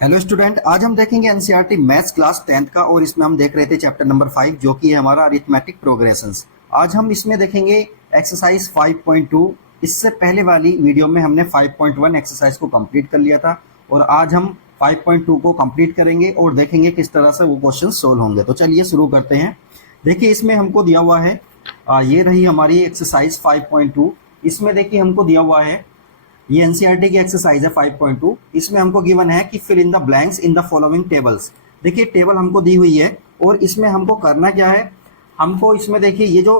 Hello student, आज हम देखेंगे एनसीईआरटी मैथ्स क्लास 10th का और इसमें हम देख रहे थे चैप्टर नंबर 5 जो कि है हमारा अरिथमेटिक प्रोग्रेशंस। आज हम इसमें देखेंगे एक्सरसाइज 5.2। इससे पहले वाली वीडियो में हमने 5.1 एक्सरसाइज को कंप्लीट कर लिया था और आज हम 5.2 को कंप्लीट करेंगे और देखेंगे किस तरह से वो क्वेश्चन सोल्व होंगे। तो चलिए शुरू करते हैं। देखिए इसमें हमको दिया हुआ है ये रही हमारी एक्सरसाइज 5.2। इसमें देखिए हमको दिया हुआ है, ये एनसीईआरटी की एक्सरसाइज है 5.2। इसमें हमको गिवन है कि fill in the blanks in the following tables. देखिए टेबल हमको दी हुई है और इसमें हमको करना क्या है, हमको इसमें देखिए ये जो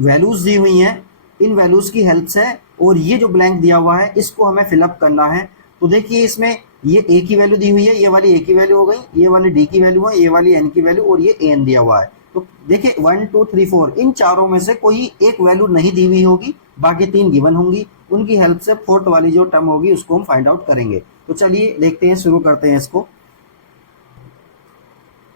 वैल्यूज दी हुई हैं इन वैल्यूज की हेल्प से और ये जो ब्लैंक दिया हुआ है इसको हमें फिलअप करना है। तो देखिए इसमें ये ए की वैल्यू दी हुई है, ये वाली ए की वैल्यू हो गई, ये वाली डी की वैल्यू है, ये वाली एन की वैल्यू और ये एन दिया हुआ है। तो देखिए 1 2 3 4 इन चारों में से कोई एक वैल्यू नहीं दी हुई होगी, बाकी तीन गिवन होंगी। उनकी हेल्प से फोर्थ वाली जो टर्म होगी उसको हम फाइंड आउट करेंगे। तो चलिए देखते हैं, शुरू करते हैं इसको।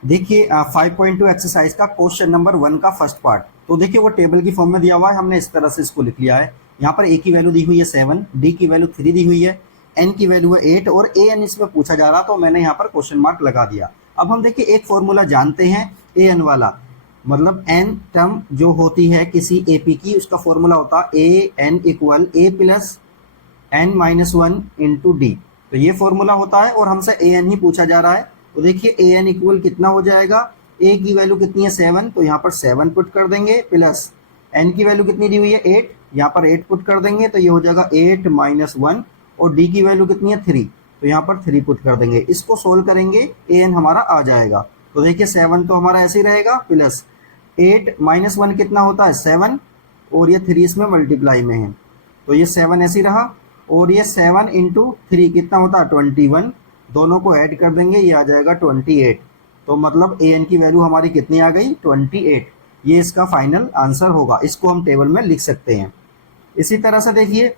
देखिए 5.2 एक्सरसाइज का क्वेश्चन नंबर 1 का फर्स्ट पार्ट। तो देखिए वो टेबल की फॉर्म में दिया हुआ है, हमने इस तरह से इसको लिख लिया है। यहाँ पर ए की वैल्यू दी हुई है 7, डी की वैल्यू 3 दी हुई है, एन की वैल्यू है 8 और ए एन इसमें पूछा जा रहा, तो मैंने यहाँ पर क्वेश्चन मार्क लगा दिया। अब हम देखिए एक फॉर्मूला जानते हैं ए एन वाला, मतलब एन टर्म जो होती है किसी एपी की उसका फॉर्मूला होता है A N equal A plus N minus 1 into D. तो ये फॉर्मूला होता है और हमसे ए एन ही पूछा जा रहा है। तो देखिए ए एन इक्वल कितना हो जाएगा, ए की वैल्यू कितनी है 7, तो यहाँ पर 7 पुट कर देंगे, प्लस एन की वैल्यू कितनी दी हुई है 8, यहाँ पर 8 पुट कर देंगे, तो ये हो जाएगा 8 माइनस 1 और डी की वैल्यू कितनी है 3, तो यहाँ पर 3 पुट कर देंगे। इसको सोल्व करेंगे ए एन हमारा आ जाएगा। तो देखिए 7 तो हमारा ऐसे ही रहेगा, प्लस 8 माइनस 1 कितना होता है 7 और ये 3 इसमें मल्टीप्लाई में है, तो ये 7 ऐसे ही रहा और ये 7 इंटू 3 कितना होता है 21, दोनों को ऐड कर देंगे, ये आ जाएगा 28। तो मतलब ए एन की वैल्यू हमारी कितनी आ गई 28। ये इसका फाइनल आंसर होगा। इसको हम टेबल में लिख सकते हैं। इसी तरह से देखिए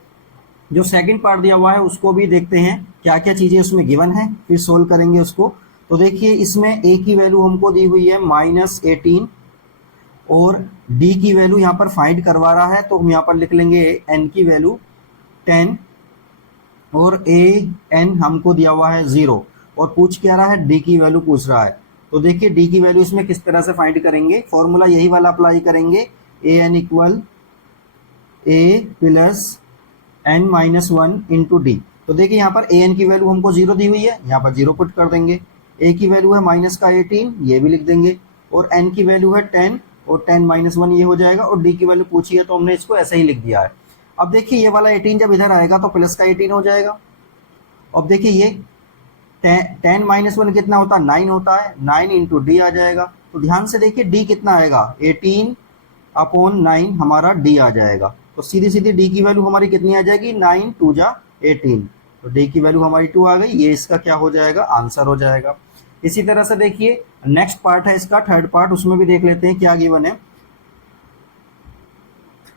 जो सेकंड पार्ट दिया हुआ है उसको भी देखते हैं क्या क्या चीज़ें उसमें गिवन है, फिर सोल्व करेंगे उसको। तो देखिए इसमें ए की वैल्यू हमको दी हुई है -18 और डी की वैल्यू यहाँ पर फाइंड करवा रहा है, तो हम यहाँ पर लिख लेंगे एन की वैल्यू 10 और ए एन हमको दिया हुआ है 0 और पूछ क्या रहा है डी की वैल्यू पूछ रहा है। तो देखिए डी की वैल्यू इसमें किस तरह से फाइंड करेंगे, फॉर्मूला यही वाला अप्लाई करेंगे, A N equal A plus N minus 1 into D. तो देखिए यहाँ पर ए एन की वैल्यू हमको 0 दी हुई है, यहाँ पर 0 पुट कर देंगे, ए की वैल्यू है -18 ये भी लिख देंगे और एन की वैल्यू है 10 और 10 माइनस 1 ये हो जाएगा और डी की वैल्यू पूछी है तो हमने इसको ऐसे ही लिख दिया है। अब देखिए ये वाला 18 जब इधर आएगा तो प्लस का 18 हो जाएगा। अब देखिए ये 10 माइनस 1 कितना होता है 9 होता है, 9 इंटू डी आ जाएगा। तो ध्यान से देखिए डी कितना आएगा 18 अपॉन 9 हमारा डी आ जाएगा। तो सीधी सीधी डी की वैल्यू हमारी कितनी आ जाएगी 9 2 जा 18, तो डी की वैल्यू हमारी 2 आ गई। ये इसका क्या हो जाएगा आंसर हो जाएगा। इसी तरह से देखिए नेक्स्ट पार्ट है इसका थर्ड पार्ट, उसमें भी देख लेते हैं क्या गिवन है।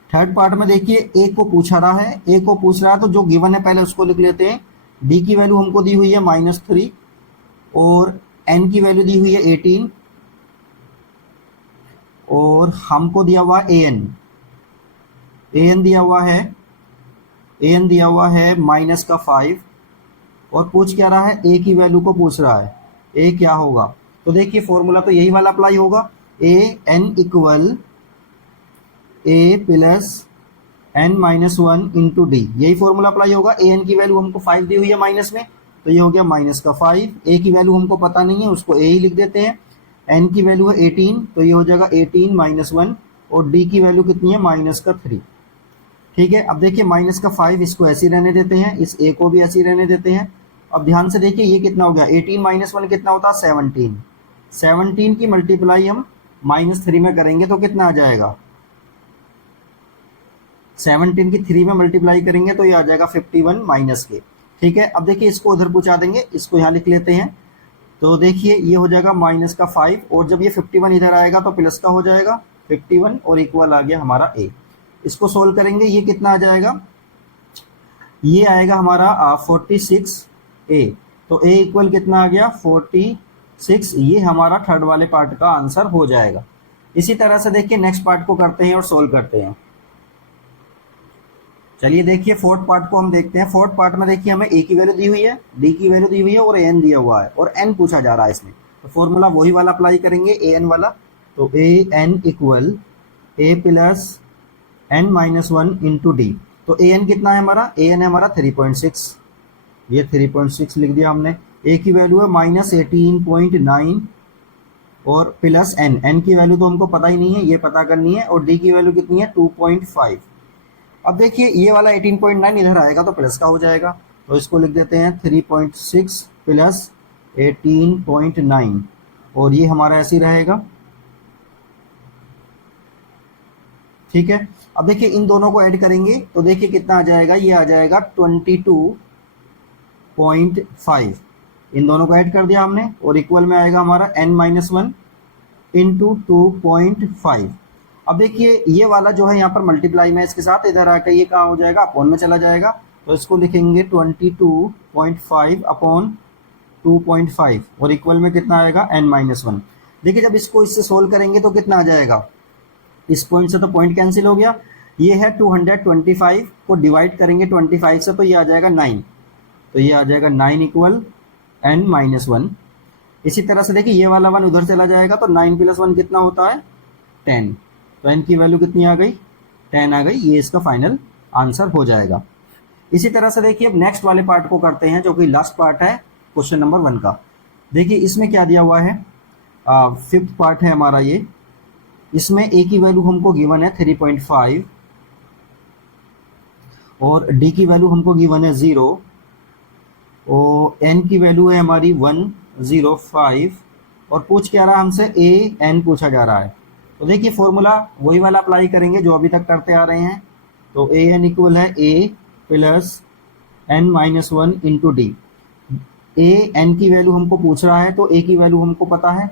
थर्ड पार्ट में देखिए ए को पूछा रहा है, ए को पूछ रहा है तो जो गिवन है पहले उसको लिख लेते हैं। डी की वैल्यू हमको दी हुई है -3 और एन की वैल्यू दी हुई है 18 और हमको दिया हुआ ए एन, ए एन दिया हुआ है, ए एन दिया हुआ है -5 और पूछ क्या रहा है ए की वैल्यू को पूछ रहा है, ए क्या होगा। तो देखिए फॉर्मूला तो यही वाला अप्लाई होगा, A N equal A plus N minus 1 into D, यही फॉर्मूला अप्लाई होगा। ए एन की वैल्यू हमको 5 दी हुई है माइनस में, तो ये हो गया -5। ए की वैल्यू हमको पता नहीं है उसको ए ही लिख देते हैं। एन की वैल्यू है 18, तो ये हो जाएगा 18 माइनस 1 और डी की वैल्यू कितनी है -3। ठीक है, अब देखिए -5 इसको ऐसे ही रहने देते हैं, इस ए को भी ऐसे ही रहने देते हैं। अब ध्यान से देखिए ये कितना हो गया 18 माइनस 1 कितना होता है 17, 17 की मल्टीप्लाई हम -3 में करेंगे तो कितना आ जाएगा 17 की 3 में मल्टीप्लाई करेंगे तो ये आ जाएगा 51 माइनस के। ठीक है, अब देखिए इसको उधर पहुंचा देंगे, इसको यहाँ लिख लेते हैं। तो देखिए ये हो जाएगा -5 और जब ये 51 इधर आएगा तो प्लस का हो जाएगा 51 और इक्वल आ गया हमारा ए। इसको सोल्व करेंगे, ये कितना आ जाएगा, ये आएगा हमारा 46 ए। तो ए इक्वल कितना आ गया 46, ये हमारा थर्ड वाले पार्ट का आंसर हो जाएगा। इसी तरह से देखिए नेक्स्ट पार्ट को करते हैं और सोल्व करते हैं। चलिए देखिए फोर्थ पार्ट को हम देखते हैं। फोर्थ पार्ट में देखिए हमें ए की वैल्यू दी हुई है, डी की वैल्यू दी हुई है और एन दिया हुआ है और एन पूछा जा रहा है इसमें। तो फॉर्मूला वही वाला अप्लाई करेंगे, ए एन वाला। तो A N equal A plus N minus one into D. तो ए एन कितना है हमारा, ए एन है हमारा 3.6, ये 3.6 लिख दिया हमने। ए की वैल्यू है -18.9 और प्लस एन, एन की वैल्यू तो हमको पता ही नहीं है, ये पता करनी है। और डी की वैल्यू कितनी है 2.5। अब देखिए ये वाला 18.9 इधर आएगा तो प्लस का हो जाएगा, तो इसको लिख देते हैं 3.6 प्लस 18.9 और ये हमारा ऐसे ही रहेगा। ठीक है, अब देखिए इन दोनों को ऐड करेंगे तो देखिए कितना आ जाएगा, ये आ जाएगा 22.5। इन दोनों को ऐड कर दिया हमने और इक्वल में आएगा हमारा n-1 इंटू 2.5। अब देखिए ये वाला जो है यहाँ पर मल्टीप्लाई में इसके साथ इधर आकर ये कहाँ हो जाएगा, अपॉन में चला जाएगा। तो इसको लिखेंगे 22.5 अपॉन 2.5 और इक्वल में कितना आएगा n-1। देखिए जब इसको इससे सोल्व करेंगे तो कितना आ जाएगा, इस पॉइंट से तो पॉइंट कैंसिल हो गया। ये है 225 को डिवाइड करेंगे 25 से तो ये आ जाएगा 9, तो ये आ जाएगा 9 इक्वल n-1। इसी तरह से देखिए ये वाला 1 उधर चला जाएगा तो 9 + 1 कितना होता है 10। तो n की वैल्यू कितनी आ गई, 10 आ गई। ये इसका फाइनल आंसर हो जाएगा। इसी तरह से देखिए अब नेक्स्ट वाले पार्ट को करते हैं जो कि लास्ट पार्ट है क्वेश्चन नंबर 1 का। देखिए इसमें क्या दिया हुआ है, फिफ्थ पार्ट है हमारा ये। इसमें ए की वैल्यू हमको गिवन है 3.5 और डी की वैल्यू हमको गिवन है 0 और एन की वैल्यू है हमारी 105 और पूछ क्या रहा हमसे, ए एन पूछा जा रहा है। तो देखिए फॉर्मूला वही वाला अप्लाई करेंगे जो अभी तक करते आ रहे हैं। तो ए एन इक्वल है A plus n-1 into D. A N की वैल्यू हमको पूछ रहा है तो ए की वैल्यू हमको पता है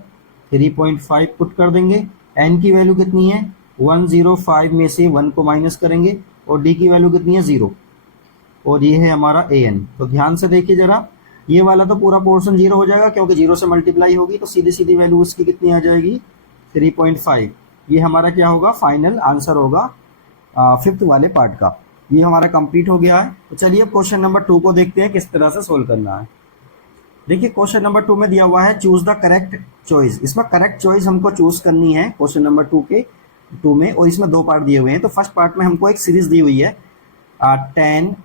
3.5 पुट कर देंगे। एन की वैल्यू कितनी है 105 में से 1 को माइनस करेंगे और डी की वैल्यू कितनी है 0 और ये है हमारा ए एन। तो ध्यान से देखिए जरा, ये वाला तो पूरा पोर्शन 0 हो जाएगा क्योंकि 0 से मल्टीप्लाई होगी तो सीधी सीधी वैल्यू उसकी कितनी आ जाएगी 3.5। ये हमारा क्या होगा, फाइनल आंसर होगा फिफ्थ वाले पार्ट का। ये हमारा कंप्लीट हो गया है। तो चलिए अब क्वेश्चन नंबर 2 को देखते हैं किस तरह से सोल्व करना है। देखिए क्वेश्चन नंबर 2 में दिया हुआ है चूज द करेक्ट चॉइस। इसमें करेक्ट चॉइस हमको चूज करनी है क्वेश्चन नंबर 2 में, और इसमें 2 पार्ट दिए हुए हैं। तो फर्स्ट पार्ट में हमको एक सीरीज दी हुई है 10,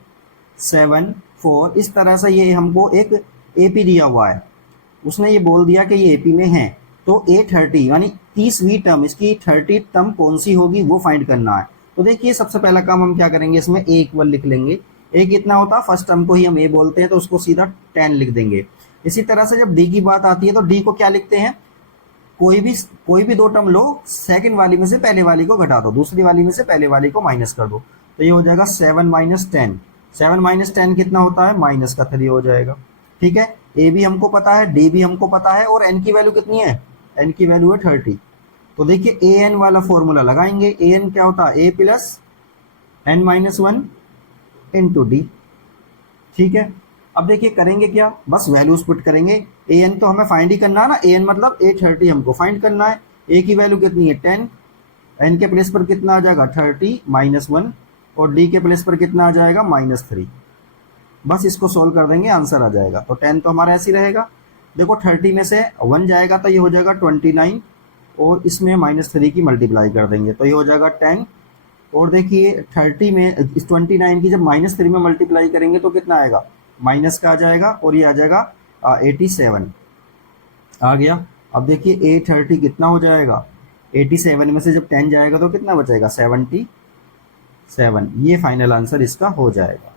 7, 4, इस तरह से ये हमको एक एपी दिया हुआ है। उसने ये बोल दिया कि ये एपी में है तो A30 यानी 30वीं टर्म, इसकी 30 टर्म कौन सी होगी वो फाइंड करना है। तो देखिए सबसे पहला काम हम क्या करेंगे, इसमें a इक्वल लिख लेंगे। a कितना होता है, फर्स्ट टर्म को ही हम a बोलते हैं तो उसको सीधा 10 लिख देंगे। इसी तरह से जब d की बात आती है तो d को क्या लिखते हैं, कोई भी 2 टर्म लो, सेकंड वाली में से पहले वाली को घटा दो, दूसरी वाली में से पहले वाली को माइनस कर दो। तो ये हो जाएगा 7 - 10। 7 - 10 कितना होता है, -3 हो जाएगा। ठीक है, a भी हमको पता है, d भी हमको पता है और n की वैल्यू कितनी है, n की वैल्यू है 30। तो देखिए ए एन वाला फॉर्मूला लगाएंगे। ए एन क्या होता है, A plus n-1 into D. ठीक है, अब देखिए करेंगे क्या, बस वैल्यूज पुट करेंगे। ए एन तो हमें फाइंड ही करना है ना, ए एन मतलब A30 हमको फाइंड करना है। ए की वैल्यू कितनी है 10, एन के प्लेस पर कितना आ जाएगा 30 -1 और डी के प्लेस पर कितना आ जाएगा -3। बस इसको सोल्व कर देंगे, आंसर आ जाएगा। तो 10 तो हमारा ऐसे ही रहेगा। देखो 30 में से 1 जाएगा तो ये हो जाएगा 29 और इसमें -3 की मल्टीप्लाई कर देंगे तो ये हो जाएगा 10। और देखिए 30 में इस 29 की जब -3 में मल्टीप्लाई करेंगे तो कितना आएगा, माइनस का आ जाएगा और ये आ जाएगा 87 आ गया। अब देखिए A30 कितना हो जाएगा, 87 में से जब 10 जाएगा तो कितना बचेगा 77। ये फाइनल आंसर इसका हो जाएगा।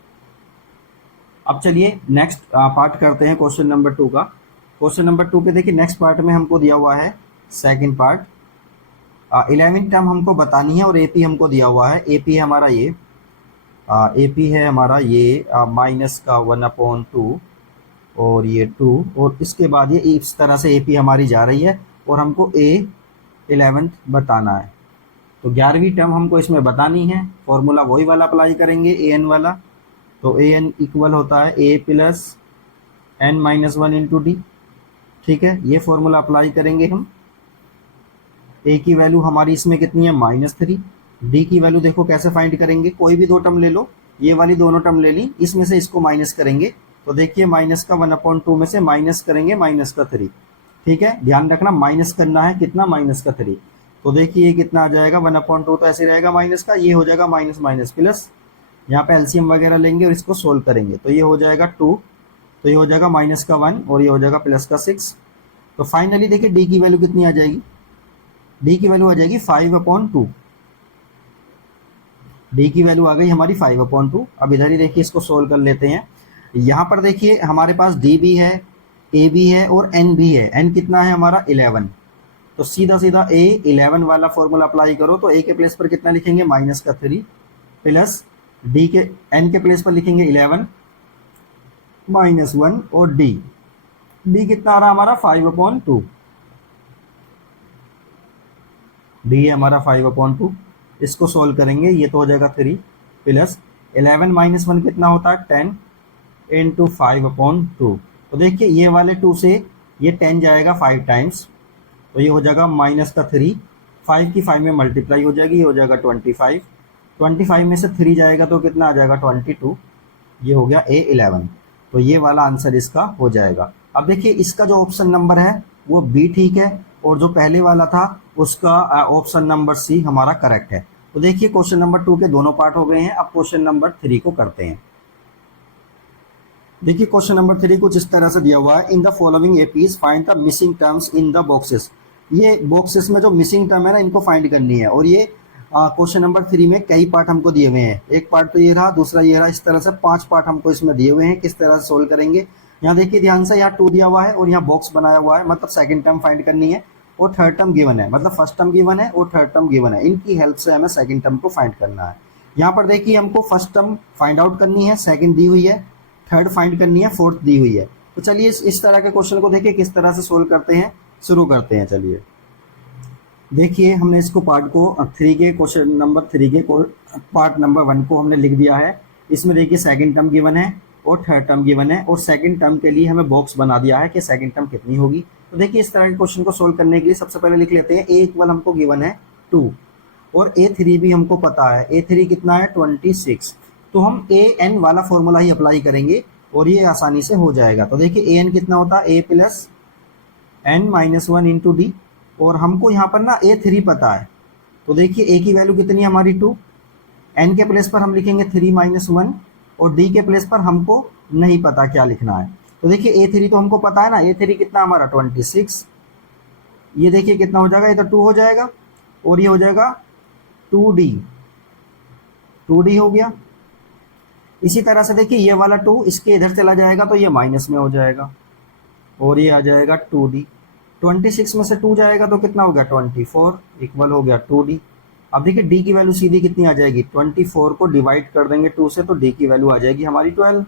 अब चलिए नेक्स्ट पार्ट करते हैं क्वेश्चन नंबर 2 का। क्वेश्चन नंबर 2 पे देखिए नेक्स्ट पार्ट में हमको दिया हुआ है सेकंड पार्ट, 11 टर्म हमको बतानी है और एपी हमको दिया हुआ है। एपी है हमारा ये, एपी है हमारा ये माइनस का 1/2 और ये 2 और इसके बाद ये इस तरह से एपी हमारी जा रही है और हमको A11 बताना है। तो 11वीं टर्म हमको इसमें बतानी है। फॉर्मूला वही वाला अप्लाई करेंगे ए एन वाला। तो ए एन इक्वल होता है A plus n-1 into D. ठीक है, ये फॉर्मूला अप्लाई करेंगे हम। ए की वैल्यू हमारी इसमें कितनी है -3। डी की वैल्यू देखो कैसे फाइंड करेंगे, कोई भी 2 टर्म ले लो, ये वाली दोनों टर्म ले ली, इसमें से इसको माइनस करेंगे तो देखिए माइनस का 1/2 में से माइनस करेंगे माइनस का 3। ठीक है, ध्यान रखना माइनस करना है कितना, माइनस का 3। तो देखिए ये कितना आ जाएगा 1/2, तो ऐसे रहेगा माइनस का, ये हो जाएगा माइनस माइनस प्लस, यहाँ पे एलसीएम वगैरह लेंगे और इसको सोल्व करेंगे तो ये हो जाएगा 2, तो ये हो जाएगा माइनस का 1 और ये हो जाएगा प्लस का 6। तो फाइनली देखिए डी की वैल्यू कितनी आ जाएगी, डी की वैल्यू आ जाएगी 5/2। डी की वैल्यू आ गई हमारी 5/2। अब इधर ही देखिए इसको सोल्व कर लेते हैं। यहाँ पर देखिए हमारे पास डी भी है, ए भी है और एन भी है। एन कितना है हमारा 11, तो सीधा सीधा ए 11 वाला फॉर्मूला अप्लाई करो तो ए के प्लेस पर कितना लिखेंगे माइनस का 3 प्लस डी के एन के प्लेस पर लिखेंगे 11 माइनस 1 और डी कितना आ रहा हमारा 5/2। डी है हमारा 5/2। इसको सोल्व करेंगे ये तो हो जाएगा 3 प्लस 11 माइनस 1 कितना होता है 10 इंटू 5/2। तो देखिए ये वाले 2 से ये 10 जाएगा 5 टाइम्स, तो ये हो जाएगा माइनस का 3, 5 की 5 में मल्टीप्लाई हो जाएगी, ये हो जाएगा 25। 25 में से 3 जाएगा तो कितना आ जाएगा 22, ये हो गया A11। तो ये वाला आंसर इसका हो जाएगा। अब देखिए इसका जो ऑप्शन नंबर है वो बी ठीक है और जो पहले वाला था उसका ऑप्शन नंबर सी हमारा करेक्ट है। तो देखिए क्वेश्चन नंबर 2 के दोनों पार्ट हो गए हैं। अब क्वेश्चन नंबर 3 को करते हैं। देखिए क्वेश्चन नंबर 3 कुछ इस तरह से दिया हुआ है, इन the following APs find the missing terms in the boxes. ये बॉक्सेस में जो मिसिंग टर्म है ना इनको फाइंड करनी है। और ये क्वेश्चन नंबर 3 में कई पार्ट हमको दिए हुए हैं, एक पार्ट तो ये रहा, दूसरा ये रहा, इस तरह से 5 पार्ट हमको इसमें दिए हुए हैं। किस तरह से सोल्व करेंगे, यहाँ देखिए ध्यान से, यहाँ 2 दिया हुआ है और यहाँ बॉक्स बनाया हुआ है, मतलब सेकंड टर्म फाइंड करनी है और थर्ड टर्म गिवन है, मतलब फर्स्ट टर्म गिवन है और थर्ड टर्म गिवन है। इनकी हेल्प से हमें सेकंड टर्म को फाइंड करना है। यहाँ पर देखिए हमको फर्स्ट टर्म फाइंड आउट करनी है, सेकंड दी हुई है, थर्ड फाइंड करनी है, फोर्थ दी हुई है। तो चलिए इस तरह के क्वेश्चन को देखिए किस तरह से सोल्व करते हैं, शुरू करते हैं। चलिए देखिए हमने इसको पार्ट को 3 के क्वेश्चन नंबर 3 के पार्ट नंबर 1 को हमने लिख दिया है। इसमें देखिए सेकंड टर्म गिवन है और थर्ड टर्म गिवन है और सेकंड टर्म के लिए हमें बॉक्स बना दिया है कि सेकंड टर्म कितनी होगी। तो देखिए इस तरह के क्वेश्चन को सोल्व करने के लिए सबसे पहले लिख लेते हैं ए इक्वल हमको गिवन है 2 और A3 भी हमको पता है, A3 कितना है 26। तो हम AN वाला फॉर्मूला ही अप्लाई करेंगे और ये आसानी से हो जाएगा। तो देखिए AN कितना होता है A plus N minus 1 into D, और हमको यहाँ पर ना A3 पता है। तो देखिए A की वैल्यू कितनी है हमारी 2, N के प्लेस पर हम लिखेंगे 3 माइनस 1 और D के प्लेस पर हमको नहीं पता क्या लिखना है। तो देखिए A3 तो हमको पता है ना, A3 कितना हमारा 26, ये देखिए कितना हो जाएगा, ये तो 2 हो जाएगा और ये हो जाएगा 2D हो गया। इसी तरह से देखिए ये वाला 2 इसके इधर चला जाएगा तो ये माइनस में हो जाएगा और ये आ जाएगा 2D। 26 में से 2 जाएगा तो कितना हो गया 24 इक्वल हो गया 2D। अब देखिए D की वैल्यू सीधी कितनी आ जाएगी, 24 को डिवाइड कर देंगे 2 से तो D की वैल्यू आ जाएगी हमारी 12।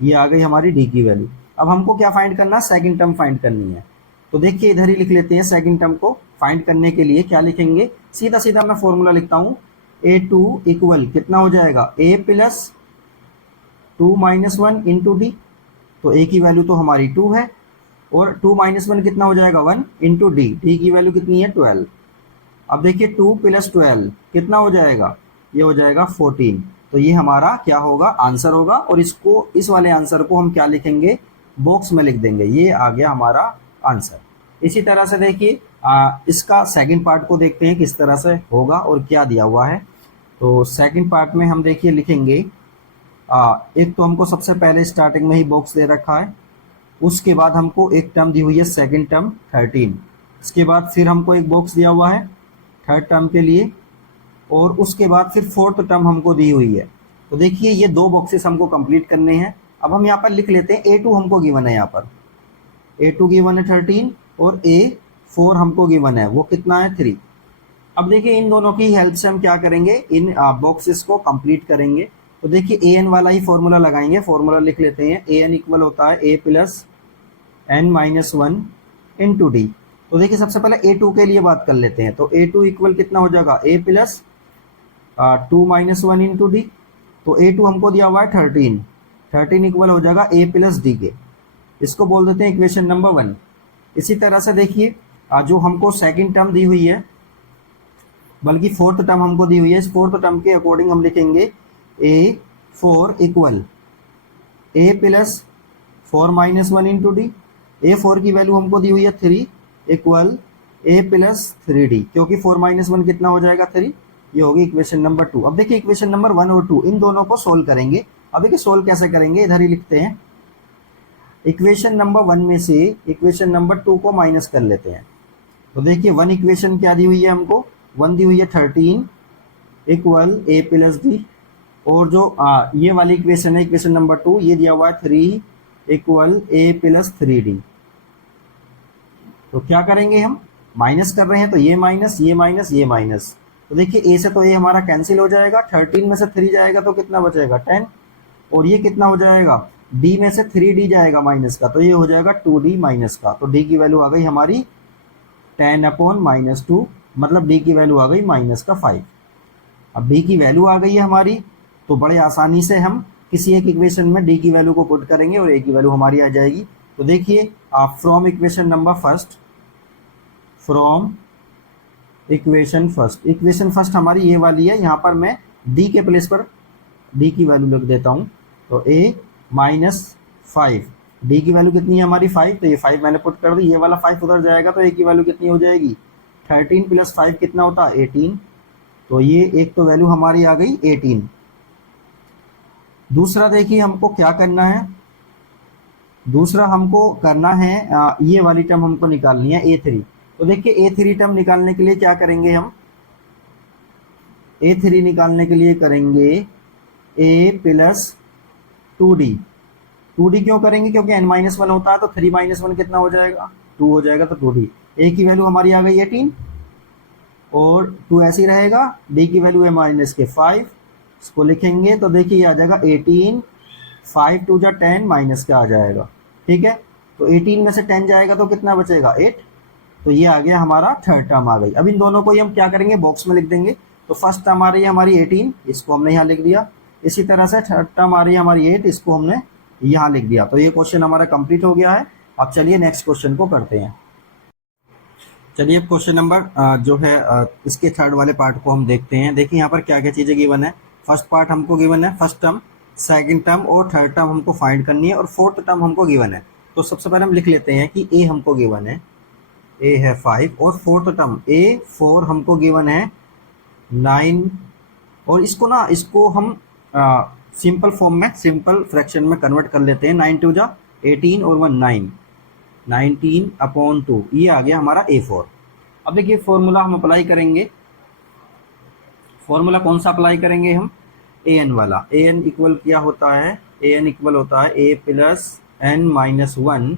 ये आ गई हमारी D की वैल्यू। अब हमको क्या फाइंड करना है, सेकंड टर्म फाइंड करनी है। तो देखिए इधर ही लिख लेते हैं, सेकंड टर्म को फाइंड करने के लिए क्या लिखेंगे, सीधा सीधा मैं फॉर्मूला लिखता हूँ, A2 इक्वल कितना हो जाएगा A plus 2 minus 1 into D. तो A की वैल्यू तो हमारी 2 है और 2 माइनस 1 कितना हो जाएगा 1 इंटू डी, डी की वैल्यू कितनी है 12। अब देखिए 2 प्लस 12 कितना हो जाएगा, ये हो जाएगा 14। तो ये हमारा क्या होगा, आंसर होगा। और इसको, इस वाले आंसर को हम क्या लिखेंगे, बॉक्स में लिख देंगे। ये आ गया हमारा आंसर। इसी तरह से देखिए इसका सेकंड पार्ट को देखते हैं किस तरह से होगा और क्या दिया हुआ है। तो सेकंड पार्ट में हम देखिए लिखेंगे, एक तो हमको सबसे पहले स्टार्टिंग में ही बॉक्स दे रखा है, उसके बाद हमको एक टर्म दी हुई है सेकंड टर्म 13, इसके बाद फिर हमको एक बॉक्स दिया हुआ है थर्ड टर्म के लिए और उसके बाद फिर फोर्थ टर्म हमको दी हुई है। तो देखिए ये 2 बॉक्सेस हमको कंप्लीट करने हैं। अब हम यहाँ पर लिख लेते हैं A2 हमको गिवन है, यहाँ पर A2 गिवन है 13 और A4 हमको गिवन है, वो कितना है 3। अब देखिए इन दोनों की हेल्प से हम क्या करेंगे, इन बॉक्सेस को कंप्लीट करेंगे। तो देखिए AN वाला ही फॉर्मूला लगाएंगे, फॉर्मूला लिख लेते हैं, AN इक्वल होता है A plus N minus 1 into D. तो देखिए सबसे पहले A2 के लिए बात कर लेते हैं। तो A2 इक्वल कितना हो जाएगा A plus 2 minus 1 into D. तो A2 हमको दिया हुआ है 13 इक्वल हो जाएगा A प्लस डी के, इसको बोल देते हैं इक्वेशन नंबर 1। इसी तरह से देखिए जो हमको सेकंड टर्म दी हुई है, बल्कि फोर्थ टर्म हमको दी हुई है, इस फोर्थ टर्म के अकॉर्डिंग हम लिखेंगे ए 4 equal A plus 4 minus 1 into D. ए 4 की वैल्यू हमको दी हुई है 3 इक्वल ए प्लस 3 डी, क्योंकि 4 माइनस 1 कितना हो जाएगा 3। ये होगी इक्वेशन नंबर 2। अब देखिए इक्वेशन नंबर 1 और 2 इन दोनों को सोल्व करेंगे। अब देखिए सोल्व कैसे करेंगे, इधर ही लिखते हैं। इक्वेशन नंबर 1 में से इक्वेशन नंबर 2 को माइनस कर लेते हैं। तो देखिए 1 इक्वेशन क्या दी हुई है हमको, 1 दी हुई है 13 इक्वल ए प्लस डी, और जो ये वाली इक्वेशन है इक्वेशन नंबर 2, ये दिया हुआ है 3 इक्वल ए प्लस 3 डी। तो क्या करेंगे, हम माइनस कर रहे हैं तो ये माइनस ये माइनस ये माइनस। तो देखिए ए से तो ये हमारा कैंसिल हो जाएगा, 13 में से 3 जाएगा तो कितना बचेगा 10, और ये कितना हो जाएगा डी में से 3d जाएगा माइनस का, तो ये हो जाएगा 2d माइनस का। तो डी की वैल्यू आ गई हमारी 10/-2, मतलब डी की वैल्यू आ गई -5। अब डी की वैल्यू आ गई है हमारी, तो बड़े आसानी से हम किसी एक इक्वेशन में डी की वैल्यू को पुट करेंगे और ए की वैल्यू हमारी आ जाएगी। तो देखिए आप from equation number first, from equation first हमारी ये वाली है, यहाँ पर मैं डी के प्लेस पर डी की वैल्यू लिख देता हूँ। तो ए -5, डी की वैल्यू कितनी है हमारी 5, तो ये 5 मैंने पुट कर दी, ये वाला 5 उधर जाएगा तो ए की वैल्यू कितनी हो जाएगी 13 + 5 कितना होता है 18। तो ये एक तो वैल्यू हमारी आ गई 18। दूसरा देखिए हमको क्या करना है, दूसरा हमको करना है ये वाली टर्म हमको निकालनी है A3। तो देखिए A3 टर्म निकालने के लिए क्या करेंगे, हम A3 निकालने के लिए करेंगे A + 2d। 2d क्यों करेंगे, क्योंकि n-1 होता है तो 3 - 1 कितना हो जाएगा 2 हो जाएगा, तो 2d। a की वैल्यू हमारी आ गई 18 और 2 ऐसे ही रहेगा, d की वैल्यू है -5, इसको लिखेंगे तो देखिए ये आ जाएगा 18, 5 2 = 10 माइनस का आ जाएगा, ठीक है। तो 18 में से 10 जाएगा तो कितना बचेगा 8। तो ये आ गया हमारा थर्ड टर्म आ गई। अब इन दोनों को ही हम क्या करेंगे बॉक्स में लिख देंगे। तो फर्स्ट टर्म आ रही है हमारी 18, इसको हमने यहाँ लिख दिया। इसी तरह से थर्ड टर्म आ रही है हमारी 8, इसको हमने यहाँ लिख दिया। तो ये क्वेश्चन हमारा कंप्लीट हो गया है। अब चलिए नेक्स्ट क्वेश्चन को करते हैं। चलिए अब क्वेश्चन नंबर जो है इसके थर्ड वाले पार्ट को हम देखते हैं। देखिए यहाँ पर क्या क्या चीज़ें गिवन है। फर्स्ट पार्ट हमको गिवन है, फर्स्ट टर्म, सेकंड टर्म और थर्ड टर्म हमको फाइंड करनी है, और फोर्थ टर्म हमको गिवन है। तो सबसे पहले हम लिख लेते हैं कि ए हमको गिवन है, ए है 5, और फोर्थ टर्म A4 हमको गिवन है 9। और इसको हम सिंपल फॉर्म में, सिंपल फ्रैक्शन में कन्वर्ट कर लेते हैं। 9 2 = 18 और 1 9, 19/2, ये आ गया हमारा A4। अब देखिए फॉर्मूला हम अप्लाई करेंगे। फॉर्मूला कौन सा अप्लाई करेंगे हम, an वाला। an इक्वल क्या होता है, an इक्वल होता है a + n-1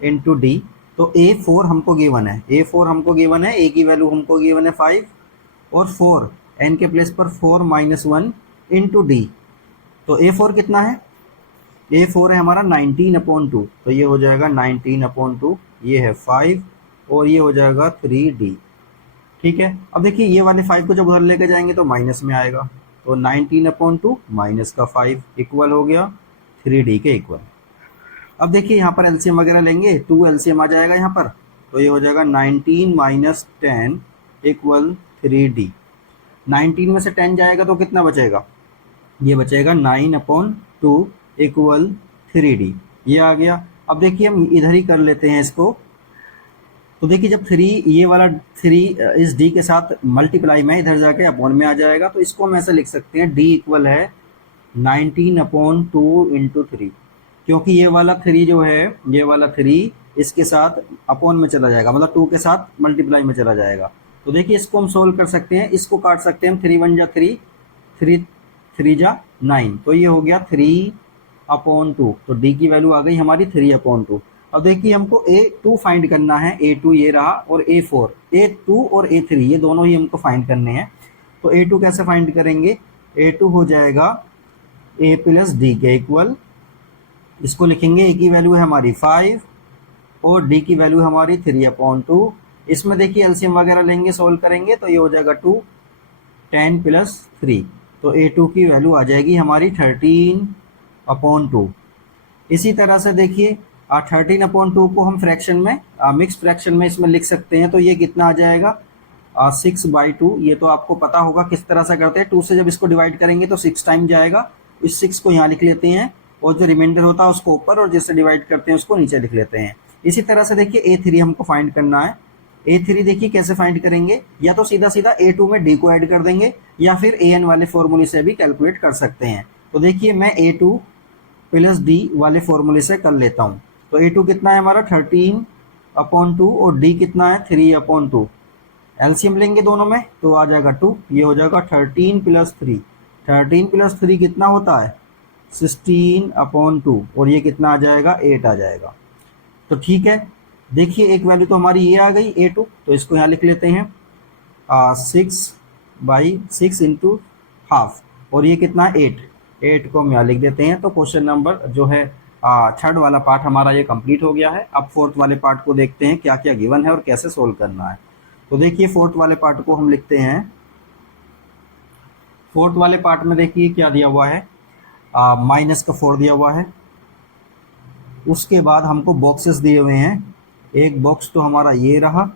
इंटू डी। तो A4 हमको गिवन है, A4 हमको गिवन है, a की वैल्यू हमको गिवन है 5, और 4 n के प्लेस पर 4 - 1 इंटू डी। तो A4 कितना है, A4 है हमारा 19/2, तो ये हो जाएगा 19/2, ये है 5 और ये हो जाएगा 3d, ठीक है। अब देखिए ये वाले 5 को जब उधर लेके जाएंगे तो माइनस में आएगा, तो 19/2 माइनस का 5 इक्वल हो गया 3d के इक्वल। अब देखिए यहाँ पर एलसीएम वगैरह लेंगे, 2 एलसीएम आ जाएगा यहाँ पर, तो ये हो जाएगा 19 - 10 इक्वल 3d। 19 में से 10 जाएगा तो कितना बचेगा, ये बचेगा 9/2 इक्वल 3d, ये आ गया। अब देखिए हम इधर ही कर लेते हैं इसको। तो देखिए जब 3, ये वाला 3 इस d के साथ मल्टीप्लाई में इधर जाके अपॉन में आ जाएगा, तो इसको हम ऐसे लिख सकते हैं d इक्वल है 19/2 इंटू 3, क्योंकि ये वाला 3 जो है, ये वाला 3 इसके साथ अपॉन में चला जाएगा, मतलब 2 के साथ मल्टीप्लाई में चला जाएगा। तो देखिए इसको हम सोल्व कर सकते हैं, इसको काट सकते हैं हम, 3 1 = 3, 3 3 = 9, तो ये हो गया 3/2। तो d की वैल्यू आ गई हमारी 3/2। अब देखिए हमको A2 फाइंड करना है, A2 ये रहा, और A4, A2 और A3 ये दोनों ही हमको फाइंड करने हैं। तो A2 कैसे फाइंड करेंगे, A2 हो जाएगा A + d के इक्वल, इसको लिखेंगे, A की वैल्यू है हमारी 5 और d की वैल्यू हमारी 3/2। इसमें देखिए एलसीएम वगैरह लेंगे, सोल्व करेंगे, तो ये हो जाएगा 2, 10 + 3, तो A2 की वैल्यू आ जाएगी हमारी 13/2। इसी तरह से देखिए 13/2 को हम फ्रैक्शन में, मिक्स फ्रैक्शन में इसमें लिख सकते हैं, तो ये कितना आ जाएगा 6/2, ये तो आपको पता होगा किस तरह से करते हैं। 2 से जब इसको डिवाइड करेंगे तो 6 टाइम जाएगा, इस 6 को यहाँ लिख लेते हैं और जो रिमाइंडर होता है उसको ऊपर, और जिससे डिवाइड करते हैं उसको नीचे लिख लेते हैं। इसी तरह से देखिए A3 हमको फाइंड करना है। A3 देखिए कैसे फाइंड करेंगे, या तो सीधा सीधा A2 में D को ऐड कर देंगे, या फिर AN वाले फॉर्मूले से भी कैलकुलेट कर सकते हैं। तो देखिए मैं A2 प्लस D वाले फॉर्मूले से कर लेता हूँ। तो A2 कितना है हमारा 13/2 और D कितना है 3/2। एलसीएम लेंगे दोनों में तो आ जाएगा 2, ये हो जाएगा 13 प्लस 3। 13 प्लस 3 कितना होता है 16/2, और ये कितना आ जाएगा 8 आ जाएगा। तो ठीक है, देखिए एक वैल्यू तो हमारी ये आ गई A2, तो इसको यहाँ लिख लेते हैं 6/6 इंटू हाफ, और ये कितना है 8 को हम यहाँ लिख देते हैं। तो क्वेश्चन नंबर जो है थर्ड वाला पार्ट हमारा ये कंप्लीट हो गया है। अब फोर्थ वाले पार्ट को देखते हैं क्या क्या गिवन है और कैसे सोल्व करना है। तो देखिए फोर्थ वाले पार्ट को हम लिखते हैं। फोर्थ वाले पार्ट में देखिए क्या दिया हुआ है, माइनस का 4 दिया हुआ है। उसके बाद हमको बॉक्सेस दिए हुए हैं। एक बॉक्स तो हमारा ये रहा,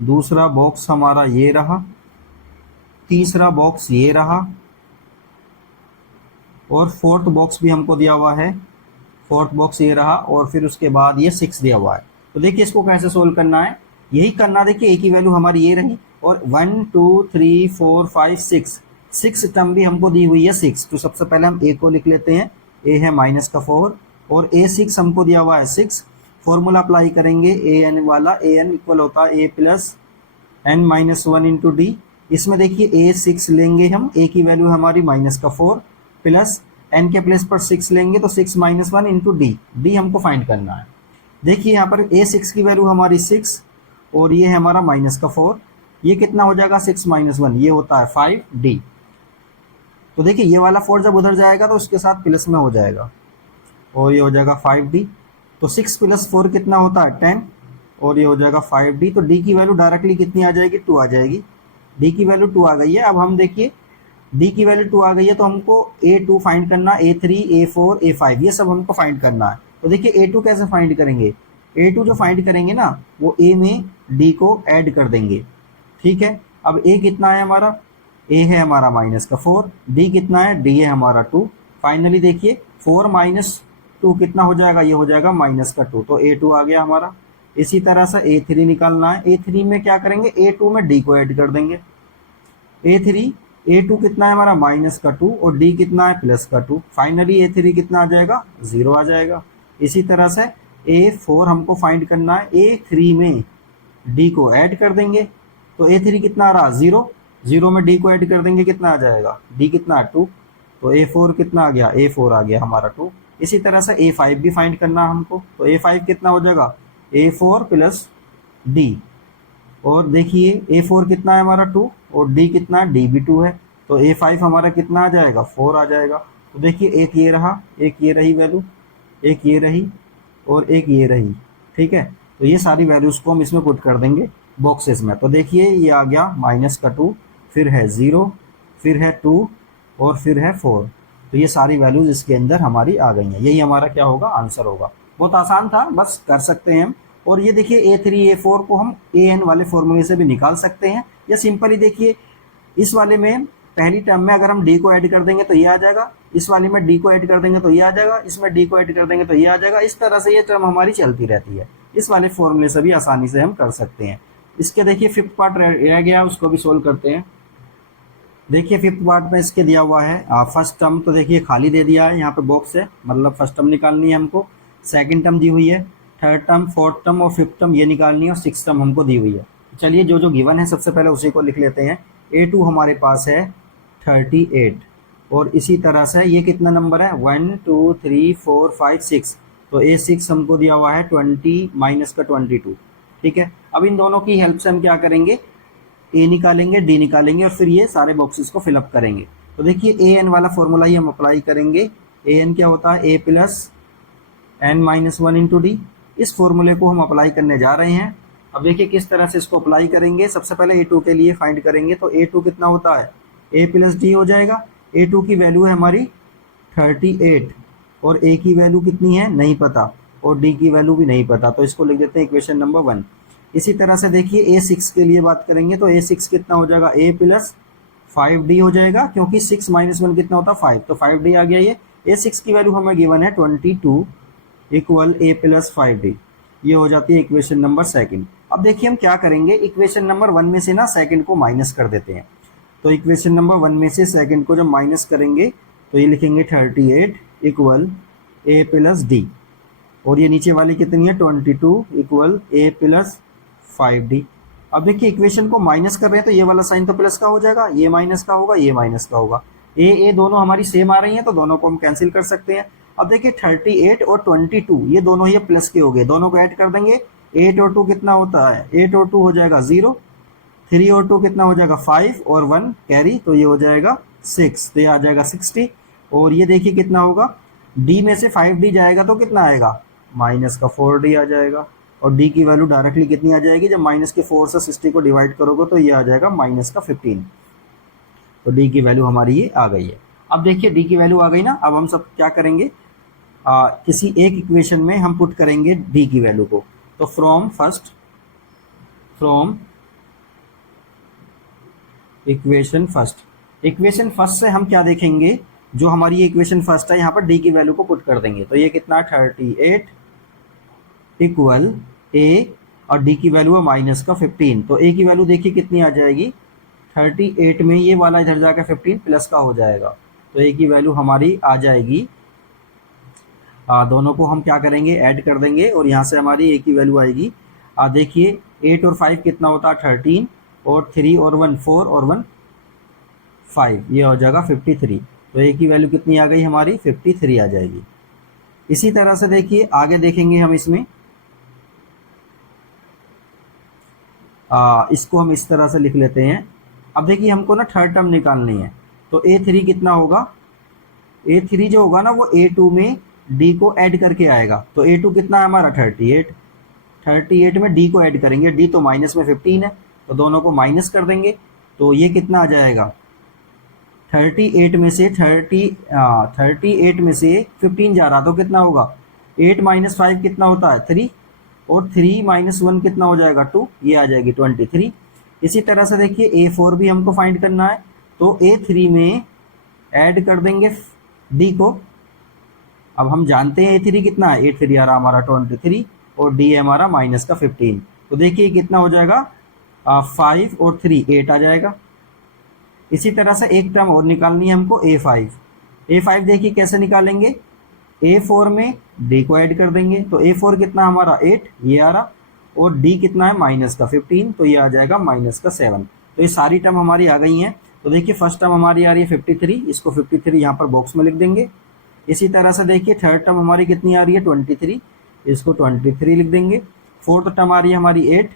दूसरा बॉक्स हमारा ये रहा, तीसरा बॉक्स ये रहा, और फोर्थ बॉक्स भी हमको दिया हुआ है। फोर्थ बॉक्स ये रहा, और फिर उसके बाद ये 6 दिया हुआ है। तो देखिए इसको कैसे सोल्व करना है, यही करना। देखिए ए की वैल्यू हमारी ये रही, और 1 2 3 4 5 6 टर्म भी हमको दी हुई है 6। तो सबसे पहले हम ए को लिख लेते हैं, ए है माइनस का 4, और A6 हमको दिया हुआ है 6। फॉर्मूला अप्लाई करेंगे ए एन वाला, ए एन इक्वल होता है A plus n minus 1 into D. इसमें देखिए A6 लेंगे हम, ए की वैल्यू हमारी माइनस का 4, प्लस n के प्लेस पर 6 लेंगे तो 6 माइनस 1 इंटू डी, डी हमको फाइंड करना है। देखिए यहाँ पर A6 की वैल्यू हमारी 6, और ये है हमारा माइनस का 4, ये कितना हो जाएगा 6 माइनस 1, ये होता है 5D। तो देखिए ये वाला 4 जब उधर जाएगा तो उसके साथ प्लस में हो जाएगा, और ये हो जाएगा 5D। तो 6 प्लस 4 कितना होता है 10, और ये हो जाएगा 5D। तो D की वैल्यू डायरेक्टली कितनी आ जाएगी 2 आ जाएगी। D की वैल्यू 2 आ गई है। अब हम देखिए D की वैल्यू 2 आ गई है तो हमको A2 फाइंड करना, A3 A4 A5 ये सब हमको फाइंड करना है। तो देखिए A2 कैसे फाइंड करेंगे, A2 जो फाइंड करेंगे ना वो A में D को ऐड कर देंगे। ठीक है, अब A कितना है हमारा, A है हमारा माइनस का 4, D कितना है D है हमारा 2। फाइनली देखिए 4 माइनस 2 कितना हो जाएगा, ये हो जाएगा माइनस का 2, तो A2 आ गया हमारा। इसी तरह से A3 निकालना है। A3 में क्या करेंगे, A2 में D को ऐड कर देंगे। A2 कितना है हमारा माइनस का 2, और D कितना है प्लस का 2। फाइनली A3 कितना आ जाएगा 0 आ जाएगा। इसी तरह से A4 हमको फाइंड करना है, A3 में D को ऐड कर देंगे तो A3 कितना आ रहा 0, 0 में D को ऐड कर देंगे कितना आ जाएगा, D कितना है 2, तो A4 कितना आ गया, A4 आ गया हमारा 2। इसी तरह से A5 भी फाइंड करना हमको, तो A5 कितना हो जाएगा A4 प्लस D, और देखिए A4 कितना है हमारा 2, और D कितना है D भी 2 है, तो A5 हमारा कितना आ जाएगा 4 आ जाएगा। तो देखिए एक ये रहा, एक ये रही वैल्यू, एक ये रही, और एक ये रही। ठीक है, तो ये सारी वैल्यूज को हम इसमें पुट कर देंगे बॉक्सेस में। तो देखिए ये आ गया माइनस का 2, फिर है 0, फिर है 2, और फिर है 4। तो ये सारी वैल्यूज इसके अंदर हमारी आ गई हैं। यही हमारा क्या होगा, आंसर होगा। बहुत आसान था, बस कर सकते हैं हम। और ये देखिए A3 A4 को हम AN वाले फॉर्मूले से भी निकाल सकते हैं, या सिंपली देखिए इस वाले में पहली टर्म में अगर हम D को ऐड कर देंगे तो ये आ जाएगा, इस वाले में D को ऐड कर देंगे तो ये आ जाएगा, इसमें D को ऐड कर देंगे तो ये आ जाएगा। इस तरह से ये टर्म हमारी चलती रहती है। इस वाले फॉर्मूले से भी आसानी से हम कर सकते हैं। इसके देखिए फिफ्थ पार्ट रह गया, उसको भी सोल्व करते हैं। देखिए फिफ्थ पार्ट में इसके दिया हुआ है फर्स्ट टर्म, तो देखिए खाली दे दिया है, यहाँ पे बॉक्स है, मतलब फर्स्ट टर्म निकालनी है हमको। सेकंड टर्म दी हुई है, थर्ड टर्म, फोर्थ टर्म और फिफ्थ टर्म ये निकालनी है, और सिक्स टर्म हमको दी हुई है। चलिए जो जो गिवन है सबसे पहले उसी को लिख लेते हैं। A2 हमारे पास है 38, और इसी तरह से ये कितना नंबर है 1 2 3 4 5 6, तो A6 हमको दिया हुआ है 20 माइनस का 22। ठीक है, अब इन दोनों की हेल्प से हम क्या करेंगे, A निकालेंगे, D निकालेंगे, और फिर ये सारे बॉक्सेस को फिलअप करेंगे। तो देखिए AN वाला फॉर्मूला ही हम अप्लाई करेंगे। AN क्या होता है A plus n minus 1 into D. इस फॉर्मूले को हम अप्लाई करने जा रहे हैं। अब देखिए किस तरह से इसको अप्लाई करेंगे। सबसे पहले A2 के लिए फाइंड करेंगे, तो A2 कितना होता है A प्लस डी हो जाएगा। A2 की वैल्यू है हमारी 38, और A की वैल्यू कितनी है नहीं पता, और D की वैल्यू भी नहीं पता, तो इसको लिख देते हैं इक्वेशन नंबर 1। इसी तरह से देखिए A6 के लिए बात करेंगे तो A6 कितना हो जाएगा, A प्लस 5D हो जाएगा, क्योंकि 6 माइनस 1 कितना होता है 5, तो 5D आ गया। ये A6 की वैल्यू हमें गिवन है 22 इक्वल A प्लस 5D। ये हो जाती है इक्वेशन नंबर सेकंड। अब देखिए हम क्या करेंगे, इक्वेशन नंबर 1 में से ना सेकंड को माइनस कर देते हैं। तो इक्वेशन नंबर 1 में से सेकंड को जब माइनस करेंगे तो ये लिखेंगे 38 इक्वल A प्लस D, और ये नीचे वाली कितनी है 22 इक्वल A प्लस 5D। अब देखिए इक्वेशन को माइनस कर रहे हैं तो ये वाला साइन तो प्लस का हो जाएगा, ये माइनस का होगा, ये माइनस का होगा। ए दोनों हमारी सेम आ रही हैं तो दोनों को हम कैंसिल कर सकते हैं। अब देखिए 38 और 22 ये दोनों ही प्लस के हो गए, दोनों को ऐड कर देंगे। 8 और 2 कितना होता है, 8 और 2 हो जाएगा 0, 3 और 2 कितना हो जाएगा 5 और 1 कैरी, तो ये हो जाएगा 6, तो ये आ जाएगा 60। और ये देखिए कितना होगा, डी में से 5D जाएगा तो कितना आएगा, माइनस का 4D आ जाएगा। और डी की वैल्यू डायरेक्टली कितनी आ जाएगी, जब माइनस के 4 से 60 को डिवाइड करोगे तो ये आ जाएगा माइनस का 15। तो डी की वैल्यू हमारी ये आ गई है। अब देखिए डी की वैल्यू आ गई ना, अब हम सब क्या करेंगे, किसी एक इक्वेशन में हम पुट करेंगे डी की वैल्यू को। तो फ्रॉम इक्वेशन फर्स्ट से हम क्या देखेंगे, जो हमारी ये इक्वेशन फर्स्ट है यहाँ पर डी की वैल्यू को पुट कर देंगे। तो ये कितना 38 इक्वल ए, और डी की वैल्यू है माइनस का 15। तो ए की वैल्यू देखिए कितनी आ जाएगी, 38 में ये वाला इधर जाकर 15 प्लस का हो जाएगा, तो ए की वैल्यू हमारी आ जाएगी, दोनों को हम क्या करेंगे ऐड कर देंगे और यहाँ से हमारी ए की वैल्यू आएगी। देखिए 8 और 5 कितना होता है 13, और 3 और 1 4 और 1 5, ये हो जाएगा 53। तो ए की वैल्यू कितनी आ गई हमारी 53 आ जाएगी। इसी तरह से देखिए आगे देखेंगे हम इसमें, इसको हम इस तरह से लिख लेते हैं। अब देखिए हमको ना थर्ड टर्म निकालनी है, तो A3 कितना होगा, A3 जो होगा ना वो A2 में D को ऐड करके आएगा। तो A2 कितना है हमारा 38 में D को ऐड करेंगे, D तो माइनस में 15 है तो दोनों को माइनस कर देंगे। तो ये कितना आ जाएगा, 38 में से 15 जा रहा तो कितना होगा, 8 माइनस 5 कितना होता है 3, और 3 माइनस 1 कितना हो जाएगा 2, ये आ जाएगी 23। इसी तरह से देखिए A4 भी हमको फाइंड करना है, तो A3 में ऐड कर देंगे D को। अब हम जानते हैं A3 कितना है, A3 आ रहा हमारा 23 और D हमारा माइनस का 15। तो देखिए कितना हो जाएगा 5 और 3 8 आ जाएगा। इसी तरह से एक टर्म और निकालनी है हमको A5 देखिए कैसे निकालेंगे, A4 में D को ऐड कर देंगे। तो A4 कितना हमारा 8, ये आ रहा, और D कितना है माइनस का 15, तो ये आ जाएगा माइनस का 7। तो ये सारी टर्म हमारी आ गई हैं। तो देखिए फर्स्ट टर्म हमारी आ रही है 53, इसको 53 यहाँ पर बॉक्स में लिख देंगे। इसी तरह से देखिए थर्ड टर्म हमारी कितनी आ रही है 23, इसको 23 लिख देंगे। फोर्थ टर्म आ रही है हमारी 8,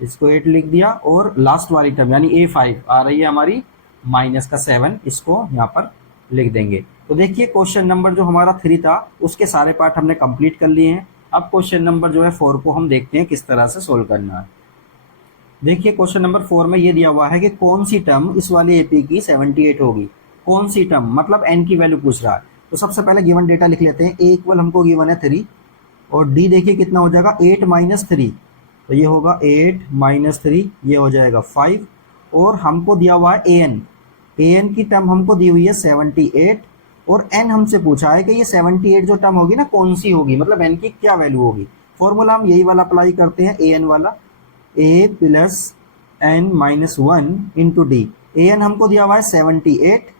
इसको 8 लिख दिया। और लास्ट वाली टर्म यानी A5 आ रही है हमारी माइनस का 7, इसको यहाँ पर लिख देंगे। तो देखिए क्वेश्चन नंबर जो हमारा 3 था उसके सारे पार्ट हमने कंप्लीट कर लिए हैं। अब क्वेश्चन नंबर जो है 4 को हम देखते हैं किस तरह से सोल्व करना है। देखिए क्वेश्चन नंबर 4 में ये दिया हुआ है कि कौन सी टर्म इस वाली एपी की 78 होगी। कौन सी टर्म मतलब n की वैल्यू पूछ रहा है। तो सबसे पहले गिवन डेटा लिख लेते हैं। ए इक्वल हमको गिवन है 3, और डी देखिए कितना हो जाएगा 8 माइनस 3, तो ये होगा 8 माइनस 3, ये हो जाएगा 5। और हमको दिया हुआ है an की टर्म हमको दी हुई है 78, और n हमसे पूछा है कि ये 78 जो टर्म होगी ना कौन सी होगी, मतलब n की क्या वैल्यू होगी। फॉर्मूला हम यही वाला अप्लाई करते हैं an वाला, a plus n minus 1 into D. an हमको दिया हुआ है 78,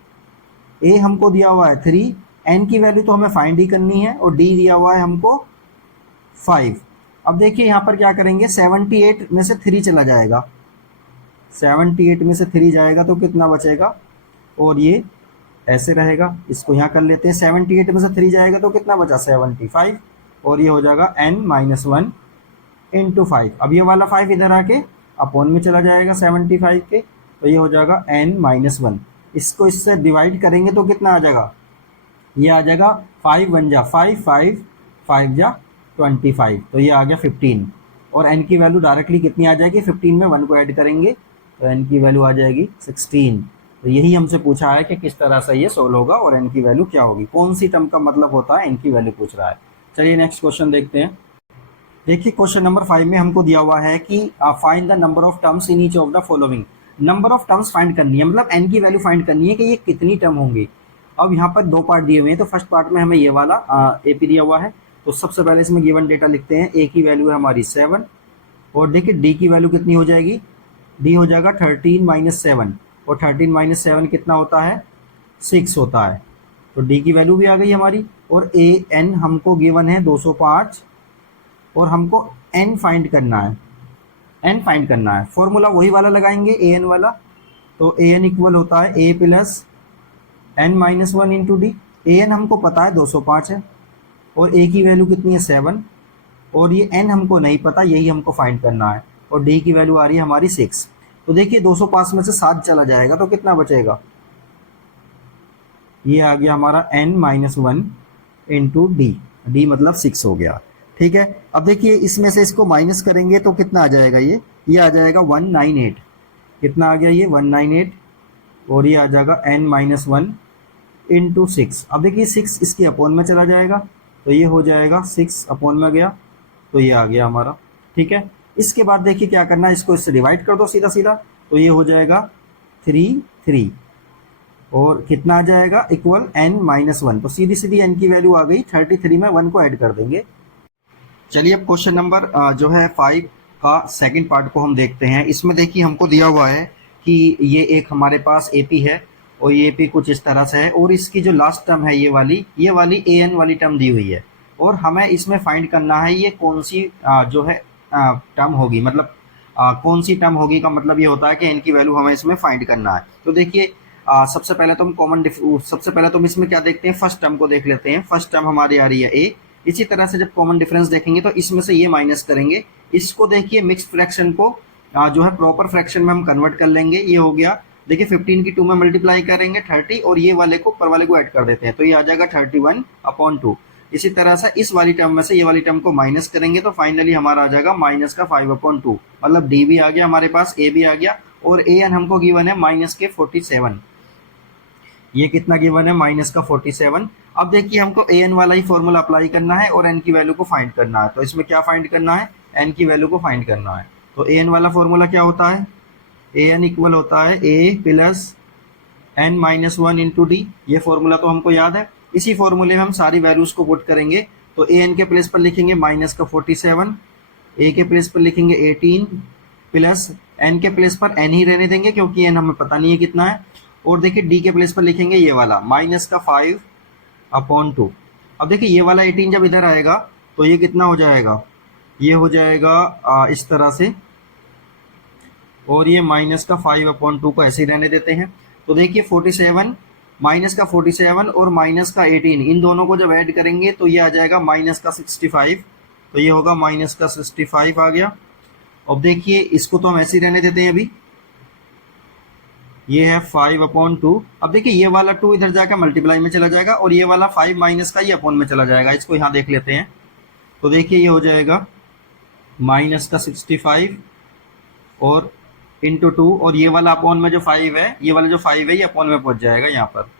a हमको दिया हुआ है 3, n की वैल्यू तो हमें फाइंड ही करनी है, और d दिया हुआ है हमको 5। अब देखिए यहाँ पर क्या करेंगे, 78 में से 3 चला जाएगा, 78 में से 3 जाएगा तो कितना बचेगा, और ये ऐसे रहेगा, इसको यहाँ कर लेते हैं। 78 में से 3 जाएगा तो कितना बचा 75, और ये हो जाएगा n माइनस 1 इंटू 5। अब ये वाला 5 इधर आके अपॉन में चला जाएगा 75 के, तो ये हो जाएगा n माइनस 1। इसको इससे डिवाइड करेंगे तो कितना आ जाएगा, ये आ जाएगा 5 1 जा 5, 5 5 जा 25, तो ये आ गया 15। और n की वैल्यू डायरेक्टली कितनी आ जाएगी, 15 में 1 को ऐड करेंगे तो n की वैल्यू आ जाएगी 16। तो यही हमसे पूछा है कि किस तरह से ये सोल्व होगा और n की वैल्यू क्या होगी, कौन सी टर्म का मतलब होता है n की वैल्यू पूछ रहा है। चलिए नेक्स्ट क्वेश्चन देखते हैं। देखिए क्वेश्चन नंबर 5 में हमको दिया हुआ है कि find the number of terms in each of the following. Number of terms find करनी है, मतलब एन की वैल्यू फाइंड करनी है कि ये कितनी टर्म होंगी। अब यहाँ पर दो पार्ट दिए हुए हैं, तो फर्स्ट पार्ट में हमें ये वाला एपी दिया हुआ है। तो सबसे पहले इसमें गिवन डेटा लिखते हैं। ए की वैल्यू है हमारी 7, और देखिए डी की वैल्यू कितनी हो जाएगी, डी हो जाएगा 13 माइनस 7, और 13 माइनस 7 कितना होता है, 6 होता है। तो डी की वैल्यू भी आ गई हमारी। और ए एन हमको गिवन है 205, और हमको एन फाइंड करना है, एन फाइंड करना है। फॉर्मूला वही वाला लगाएंगे, ए एन वाला। तो ए एन इक्वल होता है A plus N minus 1 into D. A N हमको पता है 205 है, और ए की वैल्यू कितनी है 7, और ये एन हमको नहीं पता, यही हमको फाइंड करना है। और डी की वैल्यू आ रही है हमारी 6। तो देखिए 205 में से 7 चला जाएगा तो कितना बचेगा, ये आ गया हमारा n minus 1 into d, D मतलब 6 हो गया। ठीक है, अब देखिए इसमें से इसको माइनस करेंगे तो कितना आ जाएगा, ये आ जाएगा 198। कितना आ गया, ये 198, और ये आ जाएगा n माइनस 1 इंटू 6। अब देखिए 6 इसकी अपोन में चला जाएगा, तो ये हो जाएगा 6 अपोन में गया, तो ये आ गया हमारा। ठीक है, इसके बाद देखिए क्या करना है, इसको इससे डिवाइड कर दो सीधा सीधा, तो ये हो जाएगा 3, और कितना आ जाएगा, इक्वल n माइनस 1। तो सीधी सीधी n की वैल्यू आ गई 33 में 1 को ऐड कर देंगे। चलिए अब क्वेश्चन नंबर जो है 5 का सेकंड पार्ट को हम देखते हैं। इसमें देखिए हमको दिया हुआ है कि ये एक हमारे पास एपी है, और ये एपी कुछ इस तरह से है, और इसकी जो लास्ट टर्म है ये वाली ए एन वाली टर्म दी हुई है, और हमें इसमें फाइंड करना है ये कौन सी जो है टर्म होगी, मतलब कौन सी टर्म होगी का मतलब ये होता है कि एन की वैल्यू हमें इसमें फाइंड करना है। तो देखिए सबसे पहले तो हम सबसे पहले तो हम इसमें क्या देखते हैं, फर्स्ट टर्म को देख लेते हैं। फर्स्ट टर्म हमारी आ रही है ए। इसी तरह से जब कॉमन डिफरेंस देखेंगे तो इसमें से ये माइनस करेंगे, इसको देखिए मिक्स फ्रैक्शन को जो है प्रॉपर फ्रैक्शन में हम कन्वर्ट कर लेंगे। ये हो गया, देखिए 15 की 2 में मल्टीप्लाई करेंगे 30, और ये वाले को ऊपर वाले को ऐड कर देते हैं, तो ये आ जाएगा 31/2। इसी तरह से इस वाली टर्म में से ये वाली टर्म को माइनस करेंगे, तो फाइनली हमारा आ जाएगा माइनस का 5/2। मतलब डी भी आ गया हमारे पास, ए भी आ गया, और ए एन हमको गिवन है माइनस के 47। ये कितना गिवन है, माइनस का 47। अब देखिए हमको ए एन वाला ही फॉर्मूला अप्लाई करना है और एन की वैल्यू को फाइंड करना है। तो इसमें क्या फाइंड करना है, एन की वैल्यू को फाइंड करना है। तो ए एन वाला फॉर्मूला क्या होता है, ए एन इक्वल होता है A plus N minus 1 into D. ये फॉर्मूला तो हमको याद है। इसी फॉर्मूले में हम सारी वैल्यूज को पुट करेंगे। तो ए एन के प्लेस पर लिखेंगे माइनस का 47, ए के प्लेस पर लिखेंगे 18, प्लस एन के प्लेस पर एन ही रहने देंगे क्योंकि एन हमें पता नहीं है कितना है। और देखिए डी के प्लेस पर लिखेंगे ये वाला माइनस का 5/2। अब देखिए ये वाला 18 जब इधर आएगा तो ये कितना हो जाएगा, ये हो जाएगा इस तरह से, और ये माइनस का 5/2 को ऐसे ही रहने देते हैं। तो देखिए 47, माइनस का 47 और माइनस का 18, इन दोनों को जब ऐड करेंगे तो ये आ जाएगा माइनस का 65। तो ये होगा माइनस का 65 आ गया। अब देखिए इसको तो हम ऐसे ही रहने देते हैं अभी, ये है 5/2। अब देखिए ये वाला 2 इधर जाकर मल्टीप्लाई में चला जाएगा, और ये वाला 5 माइनस का ये अपॉन में चला जाएगा। इसको यहाँ देख लेते हैं। तो देखिए ये हो जाएगा माइनस का 65 और इंटू 2, और ये वाला अपॉन में जो 5 है, ये वाला जो 5 है ये अपॉन में पहुंच जाएगा यहाँ पर,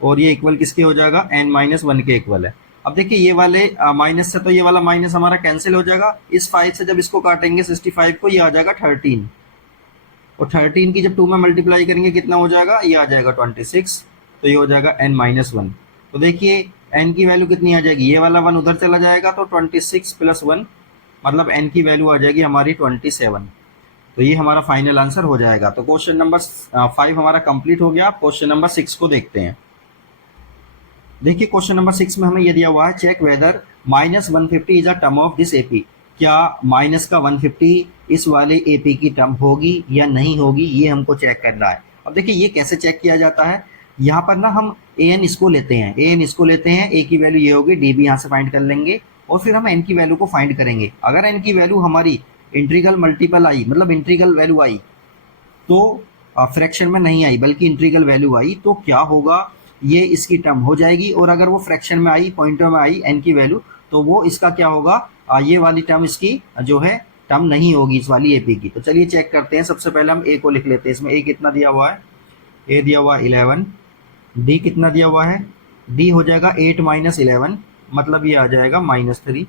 और ये इक्वल किसके हो जाएगा, n माइनस 1 के इक्वल है। अब देखिए ये वाले माइनस से तो ये वाला माइनस हमारा कैंसिल हो जाएगा। इस 5 से जब इसको काटेंगे 65 को, ये आ जाएगा 13, और 13 की जब 2 में मल्टीप्लाई करेंगे कितना हो जाएगा, ये आ जाएगा 26। तो ये हो जाएगा n माइनस 1। तो देखिए n की वैल्यू कितनी आ जाएगी, ये वाला 1 उधर चला जाएगा, तो 26 प्लस 1 मतलब n की वैल्यू आ जाएगी हमारी 27। तो ये हमारा फाइनल आंसर हो जाएगा। तो क्वेश्चन नंबर 5 हमारा कंप्लीट हो गया। क्वेश्चन नंबर 6 को देखते हैं। देखिए क्वेश्चन नंबर 6 में हमें ये दिया हुआ है, check whether minus 150 is a term of this AP. क्या माइनस का 150 इस वाले एपी की टर्म होगी या नहीं होगी, ये हमको चेक करना है। अब देखिए ये कैसे चेक किया जाता है, यहाँ पर ना हम ए एन इसको लेते हैं, ए एन इसको लेते हैं, ए की वैल्यू ये होगी, डी भी यहाँ से फाइंड कर लेंगे, और फिर हम एन की वैल्यू को फाइंड करेंगे। अगर एन की वैल्यू हमारी इंट्रीगल मल्टीपल आई, मतलब इंट्रीगल वैल्यू आई, तो फ्रैक्शन में नहीं आई बल्कि इंट्रीगल वैल्यू आई, तो क्या होगा, ये इसकी टर्म हो जाएगी। और अगर वो फ्रैक्शन में आई, पॉइंटर में आई एन की वैल्यू, तो वो इसका क्या होगा, ये वाली टर्म इसकी जो है टर्म नहीं होगी इस वाली एपी की। तो चलिए चेक करते हैं। सबसे पहले हम ए को लिख लेते हैं। इसमें ए कितना दिया हुआ है, ए दिया हुआ है 11, डी कितना दिया हुआ है, डी हो जाएगा 8 माइनस 11, मतलब ये आ जाएगा -3,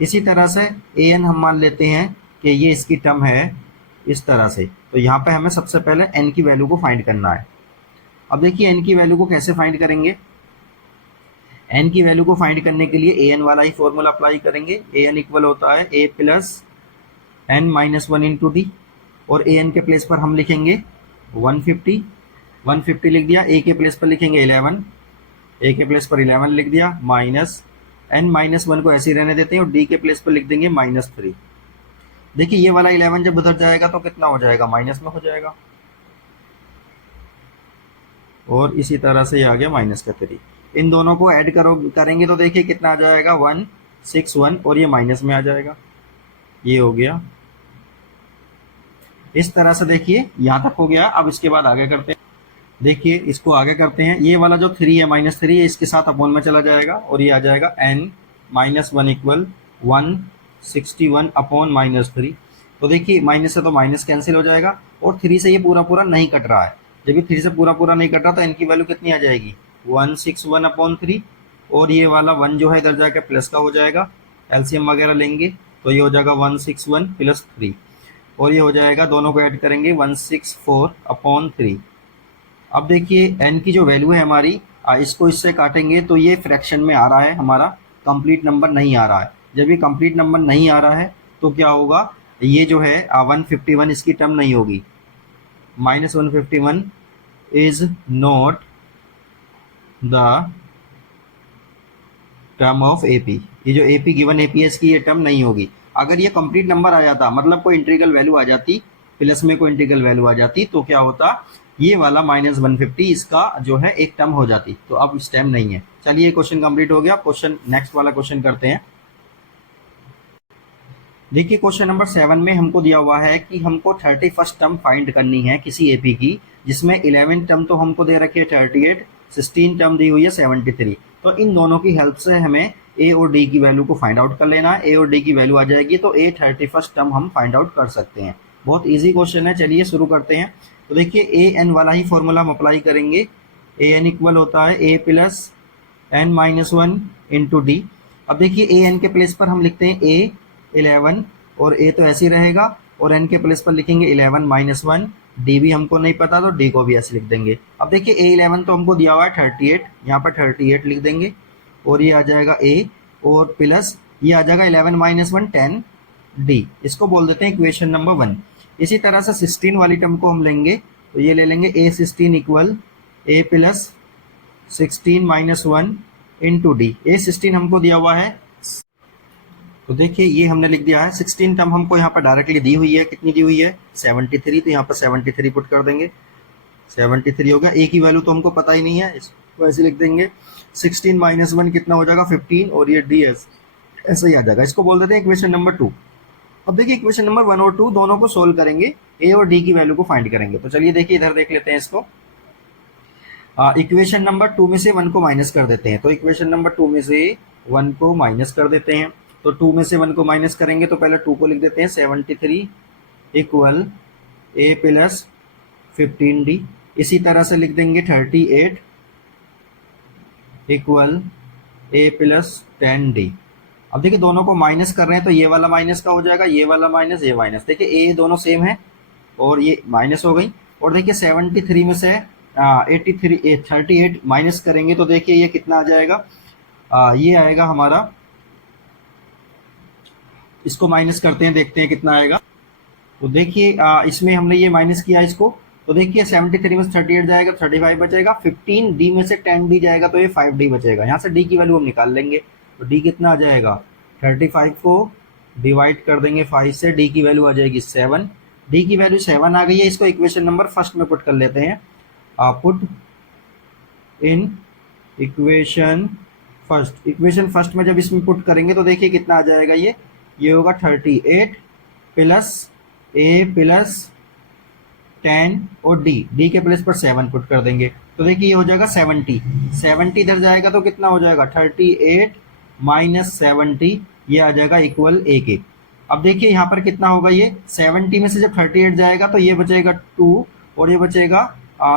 इसी तरह से ए एन हम मान लेते हैं कि ये इसकी टर्म है इस तरह से। तो यहाँ पे हमें सबसे पहले एन की वैल्यू को फाइंड करना है। अब देखिए एन की वैल्यू को कैसे फाइंड करेंगे। एन की वैल्यू को फाइंड करने के लिए ए एन वाला ही फॉर्मूला अप्लाई करेंगे। ए एन इक्वल होता है A plus N minus one into D, और ए एन के प्लेस पर हम लिखेंगे 150। 150 लिख दिया। ए के प्लेस पर लिखेंगे 11, ए के प्लेस पर 11 लिख दिया, माइनस एन माइनस वन को ऐसे ही रहने देते हैं, और डी के प्लेस पर लिख देंगे -3। देखिए ये वाला 11 जब उधर जाएगा तो कितना हो जाएगा, माइनस में हो जाएगा, और इसी तरह से ये आ गया -3। इन दोनों को ऐड करेंगे तो देखिए कितना आ जाएगा 161, और ये माइनस में आ जाएगा। ये हो गया इस तरह से। देखिए यहाँ तक हो गया। अब इसके बाद आगे करते हैं। देखिए इसको आगे करते हैं। ये वाला जो 3 है -3 है, इसके साथ अपॉन में चला जाएगा, और ये आ जाएगा n minus one equal 161 upon -3। तो देखिए माइनस से तो माइनस कैंसिल हो जाएगा, और 3 से ये पूरा पूरा नहीं कट रहा है। जब ये 3 से पूरा पूरा नहीं कट रहा तो n की वैल्यू कितनी आ जाएगी 161 अपॉन 3, और ये वाला 1 जो है इधर जाकर प्लस का हो जाएगा। एलसीएम वगैरह लेंगे तो ये हो जाएगा 161 प्लस 3, और ये हो जाएगा, दोनों को ऐड करेंगे 164 अपॉन 3। अब देखिए n की जो वैल्यू है हमारी, इसको इससे काटेंगे तो ये फ्रैक्शन में आ रहा है, हमारा कंप्लीट नंबर नहीं आ रहा है। जब ये कंप्लीट नंबर नहीं आ रहा है तो क्या होगा, ये जो है 151 इसकी टर्म नहीं होगी। -151 is not the term of AP. ये जो एपी गिवन एपीएस की ये टर्म नहीं होगी। अगर ये कंप्लीट नंबर आ जाता, मतलब कोई इंटीग्रल वैल्यू आ जाती, प्लस में कोई इंटीग्रल वैल्यू आ जाती, तो क्या होता, ये वाला -150 इसका जो है एक टर्म हो जाती। तो अब इस टाइम नहीं है। चलिए क्वेश्चन कंप्लीट हो गया। क्वेश्चन नेक्स्ट वाला क्वेश्चन करते हैं। देखिए क्वेश्चन नंबर 7 में हमको दिया हुआ है कि हमको 31st टर्म फाइंड करनी है किसी एपी की, जिसमें 11 टर्म तो हमको दे रखी है 38, 16 टर्म दी हुई है 73। तो इन दोनों की हेल्प से हमें ए और डी की वैल्यू को फाइंड आउट कर लेना है। ए और डी की वैल्यू आ जाएगी तो ए 31st टर्म हम फाइंड आउट कर सकते हैं। बहुत ईजी क्वेश्चन है। चलिए शुरू करते हैं। तो देखिए ए एन वाला ही फॉर्मूला हम अप्लाई करेंगे। ए एन इक्वल होता है A plus N minus one into D. अब देखिए ए एन के प्लेस पर हम लिखते हैं ए 11, और ए तो ऐसे ही रहेगा, और एन के प्लेस पर लिखेंगे 11 माइनस वन। डी भी हमको नहीं पता तो डी को भी ऐसे लिख देंगे। अब देखिए ए 11 तो हमको दिया हुआ है 38, यहाँ पर 38 लिख देंगे, और ये आ जाएगा ए, और प्लस ये आ जाएगा 11 माइनस वन 10 डी। इसको बोल देते हैं इक्वेशन नंबर 1। इसी तरह से 16 वाली टर्म को हम लेंगे तो ये ले लेंगे A 16 equal A plus 16 minus one into D. A 16 हमको दिया हुआ है, तो देखिए ये हमने लिख दिया है। 16 टर्म हमको यहाँ पर डायरेक्टली दी हुई है, कितनी दी हुई है 73, तो यहाँ पर 73 पुट कर देंगे। 73 होगा। ए की वैल्यू तो हमको पता ही नहीं है, इसको ऐसे लिख देंगे। 16 माइनस वन कितना हो जाएगा 15, और ये डी एस ऐसे ही आ जाएगा। इसको बोल देते हैं इक्वेशन नंबर 2। अब देखिए इक्वेशन नंबर 1 और 2 दोनों को सोल्व करेंगे, ए और डी की वैल्यू को फाइंड करेंगे। तो चलिए देखिए इधर देख लेते हैं इसको। इक्वेशन नंबर 2 में से 1 को माइनस कर देते हैं। तो इक्वेशन नंबर 2 में से 1 को माइनस कर देते हैं। तो 2 में से 1 को माइनस करेंगे तो पहले 2 को लिख देते हैं। 73 इक्वल ए प्लस 15 डी। इसी तरह से लिख देंगे 38 इक्वल ए प्लस 10 डी। अब देखिए दोनों को माइनस कर रहे हैं तो ये वाला माइनस का हो जाएगा, ये वाला माइनस, ये माइनस। देखिए ए दोनों सेम है और ये माइनस हो गई। और देखिए 73 में से 38 माइनस करेंगे तो देखिए ये कितना आ जाएगा, ये आएगा हमारा, इसको माइनस करते हैं, देखते हैं कितना आएगा। तो देखिए इसमें हमने ये माइनस किया इसको, तो देखिए 73 में से 38 जाएगा 35 बचेगा। 15 डी में से 10 डी जाएगा तो ये 5 डी बचेगा। यहाँ से डी की वैल्यू हम निकाल लेंगे। तो डी कितना आ जाएगा, 35 को डिवाइड कर देंगे 5 से, डी की वैल्यू आ जाएगी 7। डी की वैल्यू 7 आ गई है। इसको इक्वेशन नंबर 1 में पुट कर लेते हैं। Put in equation 1। इक्वेशन 1 में जब इसमें पुट करेंगे तो देखिए कितना आ जाएगा, ये होगा 38 प्लस ए प्लस 10 और डी के प्लेस पर 7 पुट कर देंगे। तो देखिए ये हो जाएगा 70 इधर जाएगा तो कितना हो जाएगा 38 माइनस 70, ये आ जाएगा इक्वल ए के। अब देखिए यहाँ पर कितना होगा, ये 70 में से जब 38 जाएगा तो ये बचेगा 2 और ये बचेगा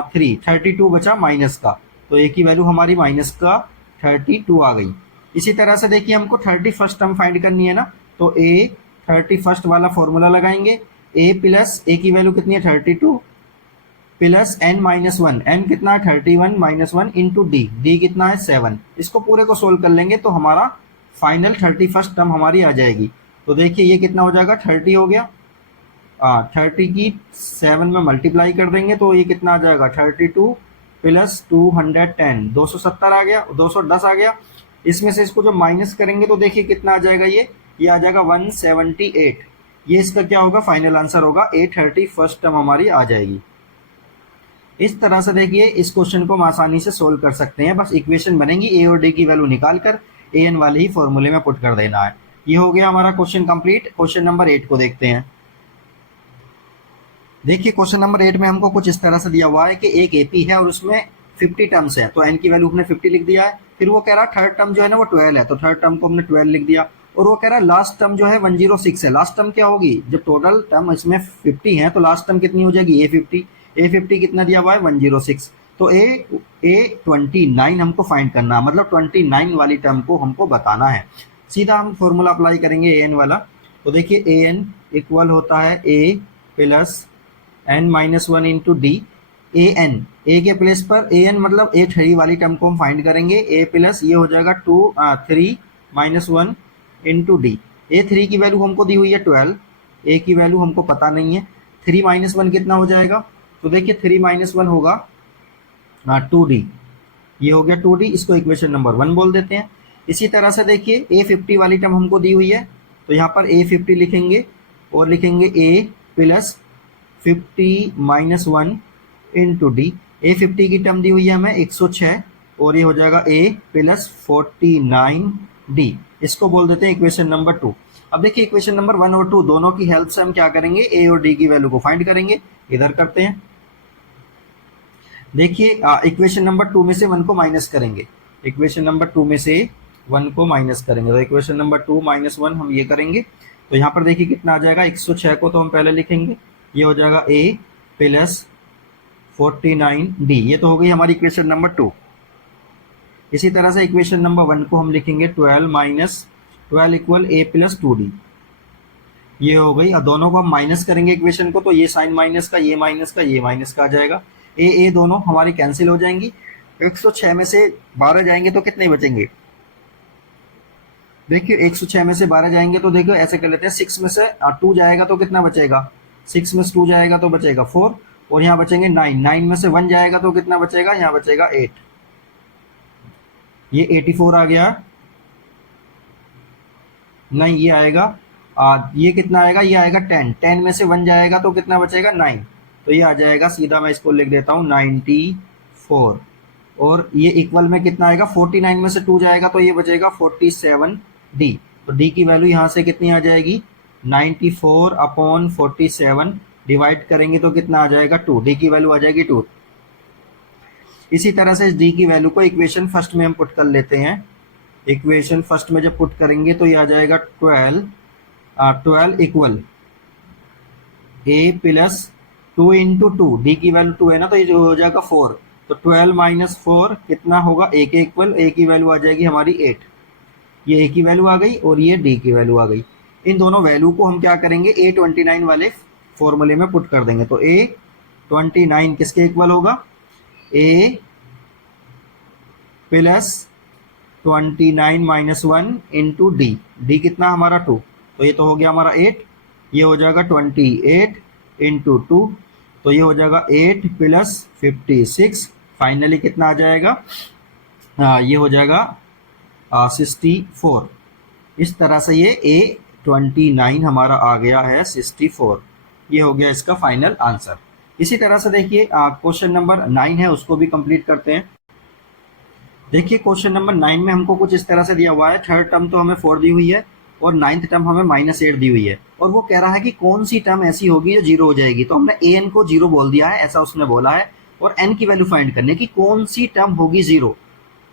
3, 32 बचा माइनस का। तो ए की वैल्यू हमारी माइनस का 32 आ गई। इसी तरह से देखिए हमको 31st टर्म फाइंड करनी है ना, तो ए 31st वाला फॉर्मूला लगाएंगे। ए प्लस ए की वैल्यू कितनी है 32 plus N minus one, n कितना है 31 minus one into d, d कितना है 7। इसको पूरे को सोल्व कर लेंगे तो हमारा फाइनल 31st टर्म हमारी आ जाएगी। तो देखिए ये कितना हो जाएगा 30 हो गया, 30 की 7 में मल्टीप्लाई कर देंगे तो ये कितना आ जाएगा 32 प्लस 210, 270 आ गया, 210 आ गया। इसमें से इसको जो माइनस करेंगे तो देखिए कितना आ जाएगा, ये आ जाएगा 178। ये इसका क्या होगा फाइनल आंसर होगा, ए 31st टर्म हमारी आ जाएगी। इस तरह से देखिए इस क्वेश्चन को हम आसानी से सोल्व कर सकते हैं। बस इक्वेशन बनेगी, ए और डी की वैल्यू निकाल कर ए एन वाले ही फॉर्मूले में पुट कर देना है। ये हो गया हमारा क्वेश्चन कंप्लीट। क्वेश्चन नंबर 8 को देखते हैं। देखिए क्वेश्चन नंबर 8 में हमको कुछ इस तरह से दिया हुआ है कि एक एपी है और उसमें 50 टर्म्स है, तो एन की वैल्यू हमने 50 लिख दिया है। फिर वो कह रहा है थर्ड टर्म जो है ना वो 12 है, तो थर्ड टर्म को हमने 12 लिख दिया। और वो कह रहा है लास्ट टर्म जो है 106 है। लास्ट टर्म क्या होगी, जब टोटल टर्म इसमें 50 है तो लास्ट टर्म कितनी हो जाएगी ए 50 कितना दिया हुआ है 106। तो ए 29 हमको फाइंड करना है, मतलब 29 वाली टर्म को हमको बताना है। सीधा हम फॉर्मूला अप्लाई करेंगे ए एन वाला। तो देखिए ए एन इक्वल होता है A plus N minus one into D. A N, A के प्लेस पर ए एन मतलब ए 3 वाली टर्म को हम फाइंड करेंगे। ए प्लस ये हो जाएगा 3 माइनस वन इंटू डी। ए 3 की वैल्यू हमको दी हुई है 12, ए की वैल्यू हमको पता नहीं है। 3 माइनस वन कितना हो जाएगा, तो देखिए 3 माइनस वन होगा 2d। ये हो गया 2d, इसको इक्वेशन नंबर 1 बोल देते हैं। इसी तरह से देखिए ए 50 वाली टर्म हमको दी हुई है, तो यहाँ पर ए 50 लिखेंगे और लिखेंगे A plus 50 minus one into D. A 50 की टर्म दी हुई है हमें 106 और ये हो जाएगा ए प्लस 49d। इसको बोल देते हैं इक्वेशन नंबर 2। अब देखिए इक्वेशन नंबर 1 और 2 दोनों की हेल्प से हम क्या करेंगे, ए और डी की वैल्यू को फाइंड करेंगे। इधर करते हैं। देखिए इक्वेशन नंबर 2 में से 1 को माइनस करेंगे, इक्वेशन नंबर 2 में से 1 को माइनस करेंगे। तो इक्वेशन नंबर 2 माइनस 1 हम ये करेंगे तो यहाँ पर देखिए कितना आ जाएगा, 106 को तो हम पहले लिखेंगे, ये हो जाएगा ए प्लस 49d। ये तो हो गई हमारी इक्वेशन नंबर 2। इसी तरह से इक्वेशन नंबर 1 को हम लिखेंगे 12 minus 12 equal A plus 2d। ये हो गई। अब दोनों को हम माइनस करेंगे इक्वेशन को, तो ये साइन माइनस का ये माइनस का ये माइनस का आ जाएगा। ए दोनों हमारी कैंसिल हो जाएंगी। 106 में से 12 जाएंगे तो कितने बचेंगे, देखिए 106 में से 12 जाएंगे तो देखो ऐसे कर लेते हैं, 6 में से 2 जाएगा तो कितना बचेगा, 6 में से 2 जाएगा तो बचेगा 4 और यहाँ बचेंगे 9। 9 में से 1 जाएगा तो कितना बचेगा, यहाँ बचेगा 8। ये 84 आ गया, नहीं ये आएगा ये कितना आएगा, ये आएगा 10। 10 में से 1 जाएगा तो कितना बचेगा 9, तो ये आ जाएगा सीधा, मैं इसको लिख देता हूँ 94। और ये इक्वल में कितना आएगा, 49 में से 2 जाएगा तो ये बचेगा 47d। तो d की वैल्यू यहाँ से कितनी आ जाएगी 94 अपॉन 47, डिवाइड करेंगे तो कितना आ जाएगा 2, d की वैल्यू आ जाएगी 2। इसी तरह से इस d की वैल्यू को इक्वेशन फर्स्ट में हम पुट कर लेते हैं। इक्वेशन फर्स्ट में जब पुट करेंगे तो ये आ जाएगा 12 equal a plus 2 into 2, D की वैल्यू 2 है ना तो ये जो हो जाएगा 4। तो 12 माइनस 4 कितना होगा, a के इक्वल, a की वैल्यू आ जाएगी हमारी 8। ये a की वैल्यू आ गई और ये d की वैल्यू आ गई। इन दोनों वैल्यू को हम क्या करेंगे, a29 वाले फॉर्मूले में पुट कर देंगे। तो a29 किसके इक्वल होगा, a plus 29 minus 1 into d. D कितना हमारा 2, तो ये तो हो गया हमारा 8। ये हो जाएगा 28 इंटू 2, तो ये हो जाएगा 8 प्लस 56। फाइनली कितना आ जाएगा, ये हो जाएगा 64। इस तरह से ये A29 हमारा आ गया है 64। ये हो गया इसका फाइनल आंसर। इसी तरह से देखिए क्वेश्चन नंबर 9 है, उसको भी कंप्लीट करते हैं। देखिए क्वेश्चन नंबर 9 में हमको कुछ इस तरह से दिया हुआ है, थर्ड टर्म तो हमें 4 दी हुई है और 9th टर्म हमें -8 दी हुई है, और वो कह रहा है कि कौन सी टर्म ऐसी होगी जो 0 हो जाएगी। तो हमने an को 0 बोल दिया है, ऐसा उसने बोला है, और n की वैल्यू फाइंड करने की कौन सी टर्म होगी 0।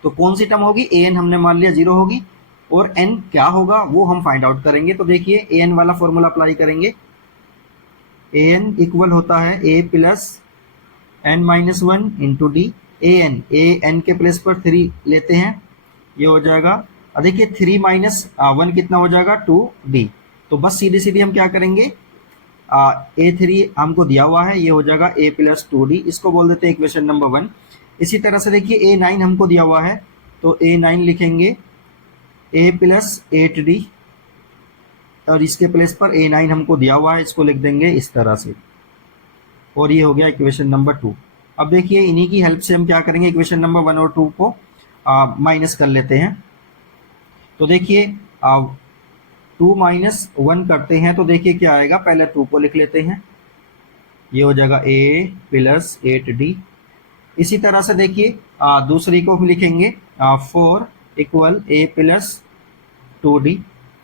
तो कौन सी टर्म होगी, an हमने मान लिया 0 होगी, और n क्या होगा वो हम फाइंड आउट करेंगे। तो देखिए an वाला फॉर्मूला अप्लाई करेंगे। an इक्वल होता है a plus n minus 1 into D. an के प्लेस पर 3 लेते हैं, ये हो जाएगा अब देखिए 3 माइनस 1 कितना हो जाएगा 2d। तो बस सीधी सीधी हम क्या करेंगे, A3 हमको दिया हुआ है, ये हो जाएगा a प्लस 2d, इसको बोल देते हैं इक्वेशन नंबर 1। इसी तरह से देखिए A9 हमको दिया हुआ है, तो A9 लिखेंगे a प्लस 8d, और इसके प्लेस पर A9 हमको दिया हुआ है, इसको लिख देंगे इस तरह से, और ये हो गया इक्वेशन नंबर 2। अब देखिए इन्हीं की हेल्प से हम क्या करेंगे, इक्वेशन नंबर 1 और 2 को माइनस कर लेते हैं। तो देखिए 2 माइनस 1 करते हैं तो देखिए क्या आएगा, पहले 2 को लिख लेते हैं, ये हो जाएगा a प्लस 8d। इसी तरह से देखिए दूसरी को हम लिखेंगे 4 इक्वल a प्लस 2d।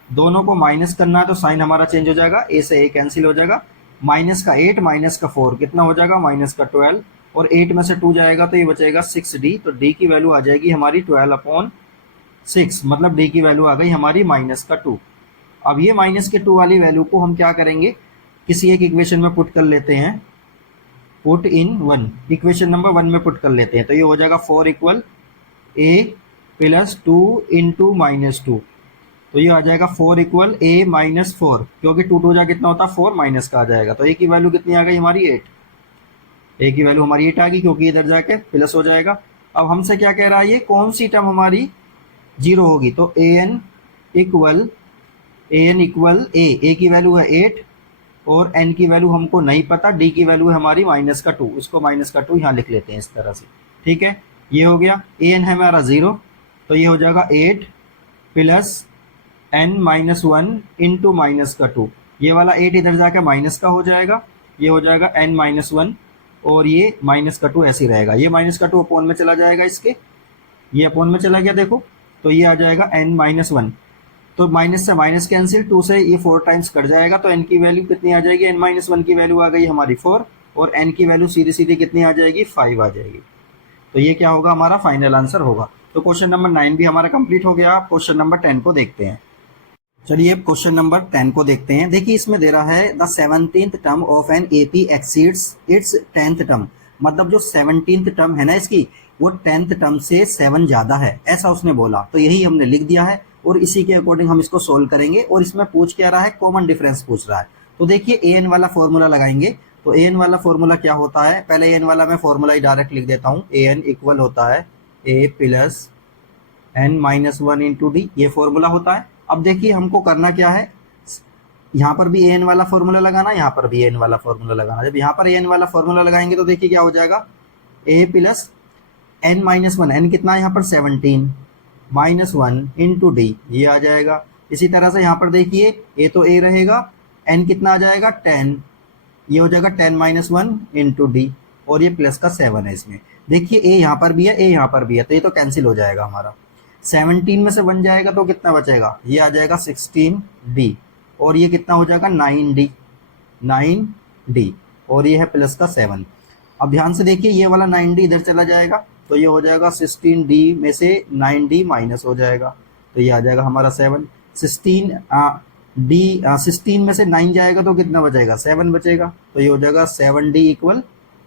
दोनों को माइनस करना है तो साइन हमारा चेंज हो जाएगा, a से a कैंसिल हो जाएगा, माइनस का 8 माइनस का 4 कितना हो जाएगा, माइनस का 12, और 8 में से 2 जाएगा तो ये बचेगा 6d। तो d की वैल्यू आ जाएगी हमारी 12/6, मतलब d की वैल्यू आ गई हमारी माइनस का 2। अब ये माइनस के 2 वाली वैल्यू को हम क्या करेंगे, किसी एक इक्वेशन में पुट कर लेते हैं, पुट इन 1, इक्वेशन नंबर 1 में पुट कर लेते हैं। तो ये हो जाएगा 4 equal a plus 2 into minus 2, तो ये आ जाएगा 4 इक्वल a माइनस 4, क्योंकि 2 2 जा कितना होता है 4, माइनस का आ जाएगा। तो a की वैल्यू कितनी आ गई हमारी 8, a की वैल्यू हमारी 8 आ गई, क्योंकि इधर जाके प्लस हो जाएगा। अब हमसे क्या कह रहा है, ये कौन सी टर्म हमारी 0 होगी, तो an इक्वल a की वैल्यू है 8 और n की वैल्यू हमको नहीं पता, d की वैल्यू है हमारी माइनस का 2, इसको माइनस का 2 यहाँ लिख लेते हैं इस तरह से, ठीक है। ये हो गया, an है हमारा 0, तो ये हो जाएगा 8 plus n minus 1 into minus का 2, ये वाला 8 इधर जाकर माइनस का हो जाएगा, ये हो जाएगा n माइनस 1, और ये माइनस का 2 ऐसे ही रहेगा, ये माइनस का 2 अपोन में चला जाएगा, इसके ये अपोन में चला गया देखो, तो ये आ जाएगा n माइनस 1, तो माइनस से माइनस कैंसिल, 2 से ये 4 टाइम्स कट जाएगा, तो n की वैल्यू कितनी आ जाएगी, n माइनस 1 की वैल्यू आ गई हमारी 4, और n की वैल्यू सीधी सीधी कितनी आ जाएगी, 5 आ जाएगी। तो ये क्या होगा, हमारा फाइनल आंसर होगा। तो क्वेश्चन नंबर 9 भी हमारा कंप्लीट हो गया। क्वेश्चन नंबर 10 को देखते हैं। चलिए क्वेश्चन नंबर 10 को देखते हैं। देखिए इसमें दे रहा है the 17th term of an AP exceeds its 10th term, मतलब जो 17th टर्म है ना इसकी, वो 10th टर्म से 7 ज्यादा है, ऐसा उसने बोला। तो यही हमने लिख दिया है और इसी के अकॉर्डिंग हम इसको सोल्व करेंगे। और इसमें पूछ क्या रहा है, कॉमन डिफरेंस पूछ रहा है। तो देखिए an वाला फॉर्मूला लगाएंगे। तो an वाला फॉर्मूला क्या होता है, पहले an वाला मैं फॉर्मूला ही डायरेक्ट लिख देता हूँ। an इक्वल होता है a plus n minus 1 into D, ये फॉर्मूला होता है। अब देखिए हमको करना क्या है, यहाँ पर भी an वाला फॉर्मूला लगाना, यहाँ पर भी an वाला फॉर्मूला लगाना। जब यहाँ पर an वाला फॉर्मूला लगाएंगे तो देखिए क्या हो जाएगा, a plus n minus 1, n कितना है यहाँ पर 17 माइनस 1 इंटू डी, ये आ जाएगा। इसी तरह से यहाँ पर देखिए a तो a रहेगा, n कितना आ जाएगा 10, ये हो जाएगा 10 माइनस 1 इंटू डी, और ये प्लस का 7 है इसमें। देखिए a यहाँ पर भी है, a यहाँ पर भी है, तो ये तो कैंसिल हो जाएगा हमारा। 17 में से 1 जाएगा तो कितना बचेगा, ये आ जाएगा 16d, और ये कितना हो जाएगा 9d, और ये है प्लस का 7। अब ध्यान से देखिए ये वाला 9d इधर चला जाएगा, तो ये हो जाएगा 16d में से 9d माइनस हो जाएगा, तो ये आ जाएगा हमारा 7। 16 में से 9 जाएगा तो कितना बचेगा, 7 बचेगा, तो ये हो जाएगा 7d इक्वल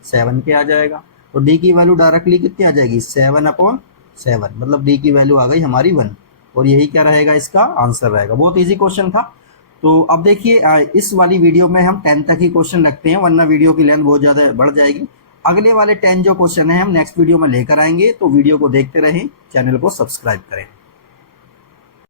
7 के आ जाएगा। तो d की वैल्यू डायरेक्टली कितनी आ जाएगी, 7/7, मतलब d की वैल्यू आ गई हमारी 1, और यही क्या रहेगा, इसका आंसर रहेगा। बहुत ईजी क्वेश्चन था। तो अब देखिए इस वाली वीडियो में हम 10 तक ही क्वेश्चन रखते हैं, वरना वीडियो की लेंथ बहुत ज़्यादा बढ़ जाएगी। अगले वाले 10 जो क्वेश्चन है हम नेक्स्ट वीडियो में लेकर आएंगे, तो वीडियो को देखते रहें, चैनल को सब्सक्राइब करें।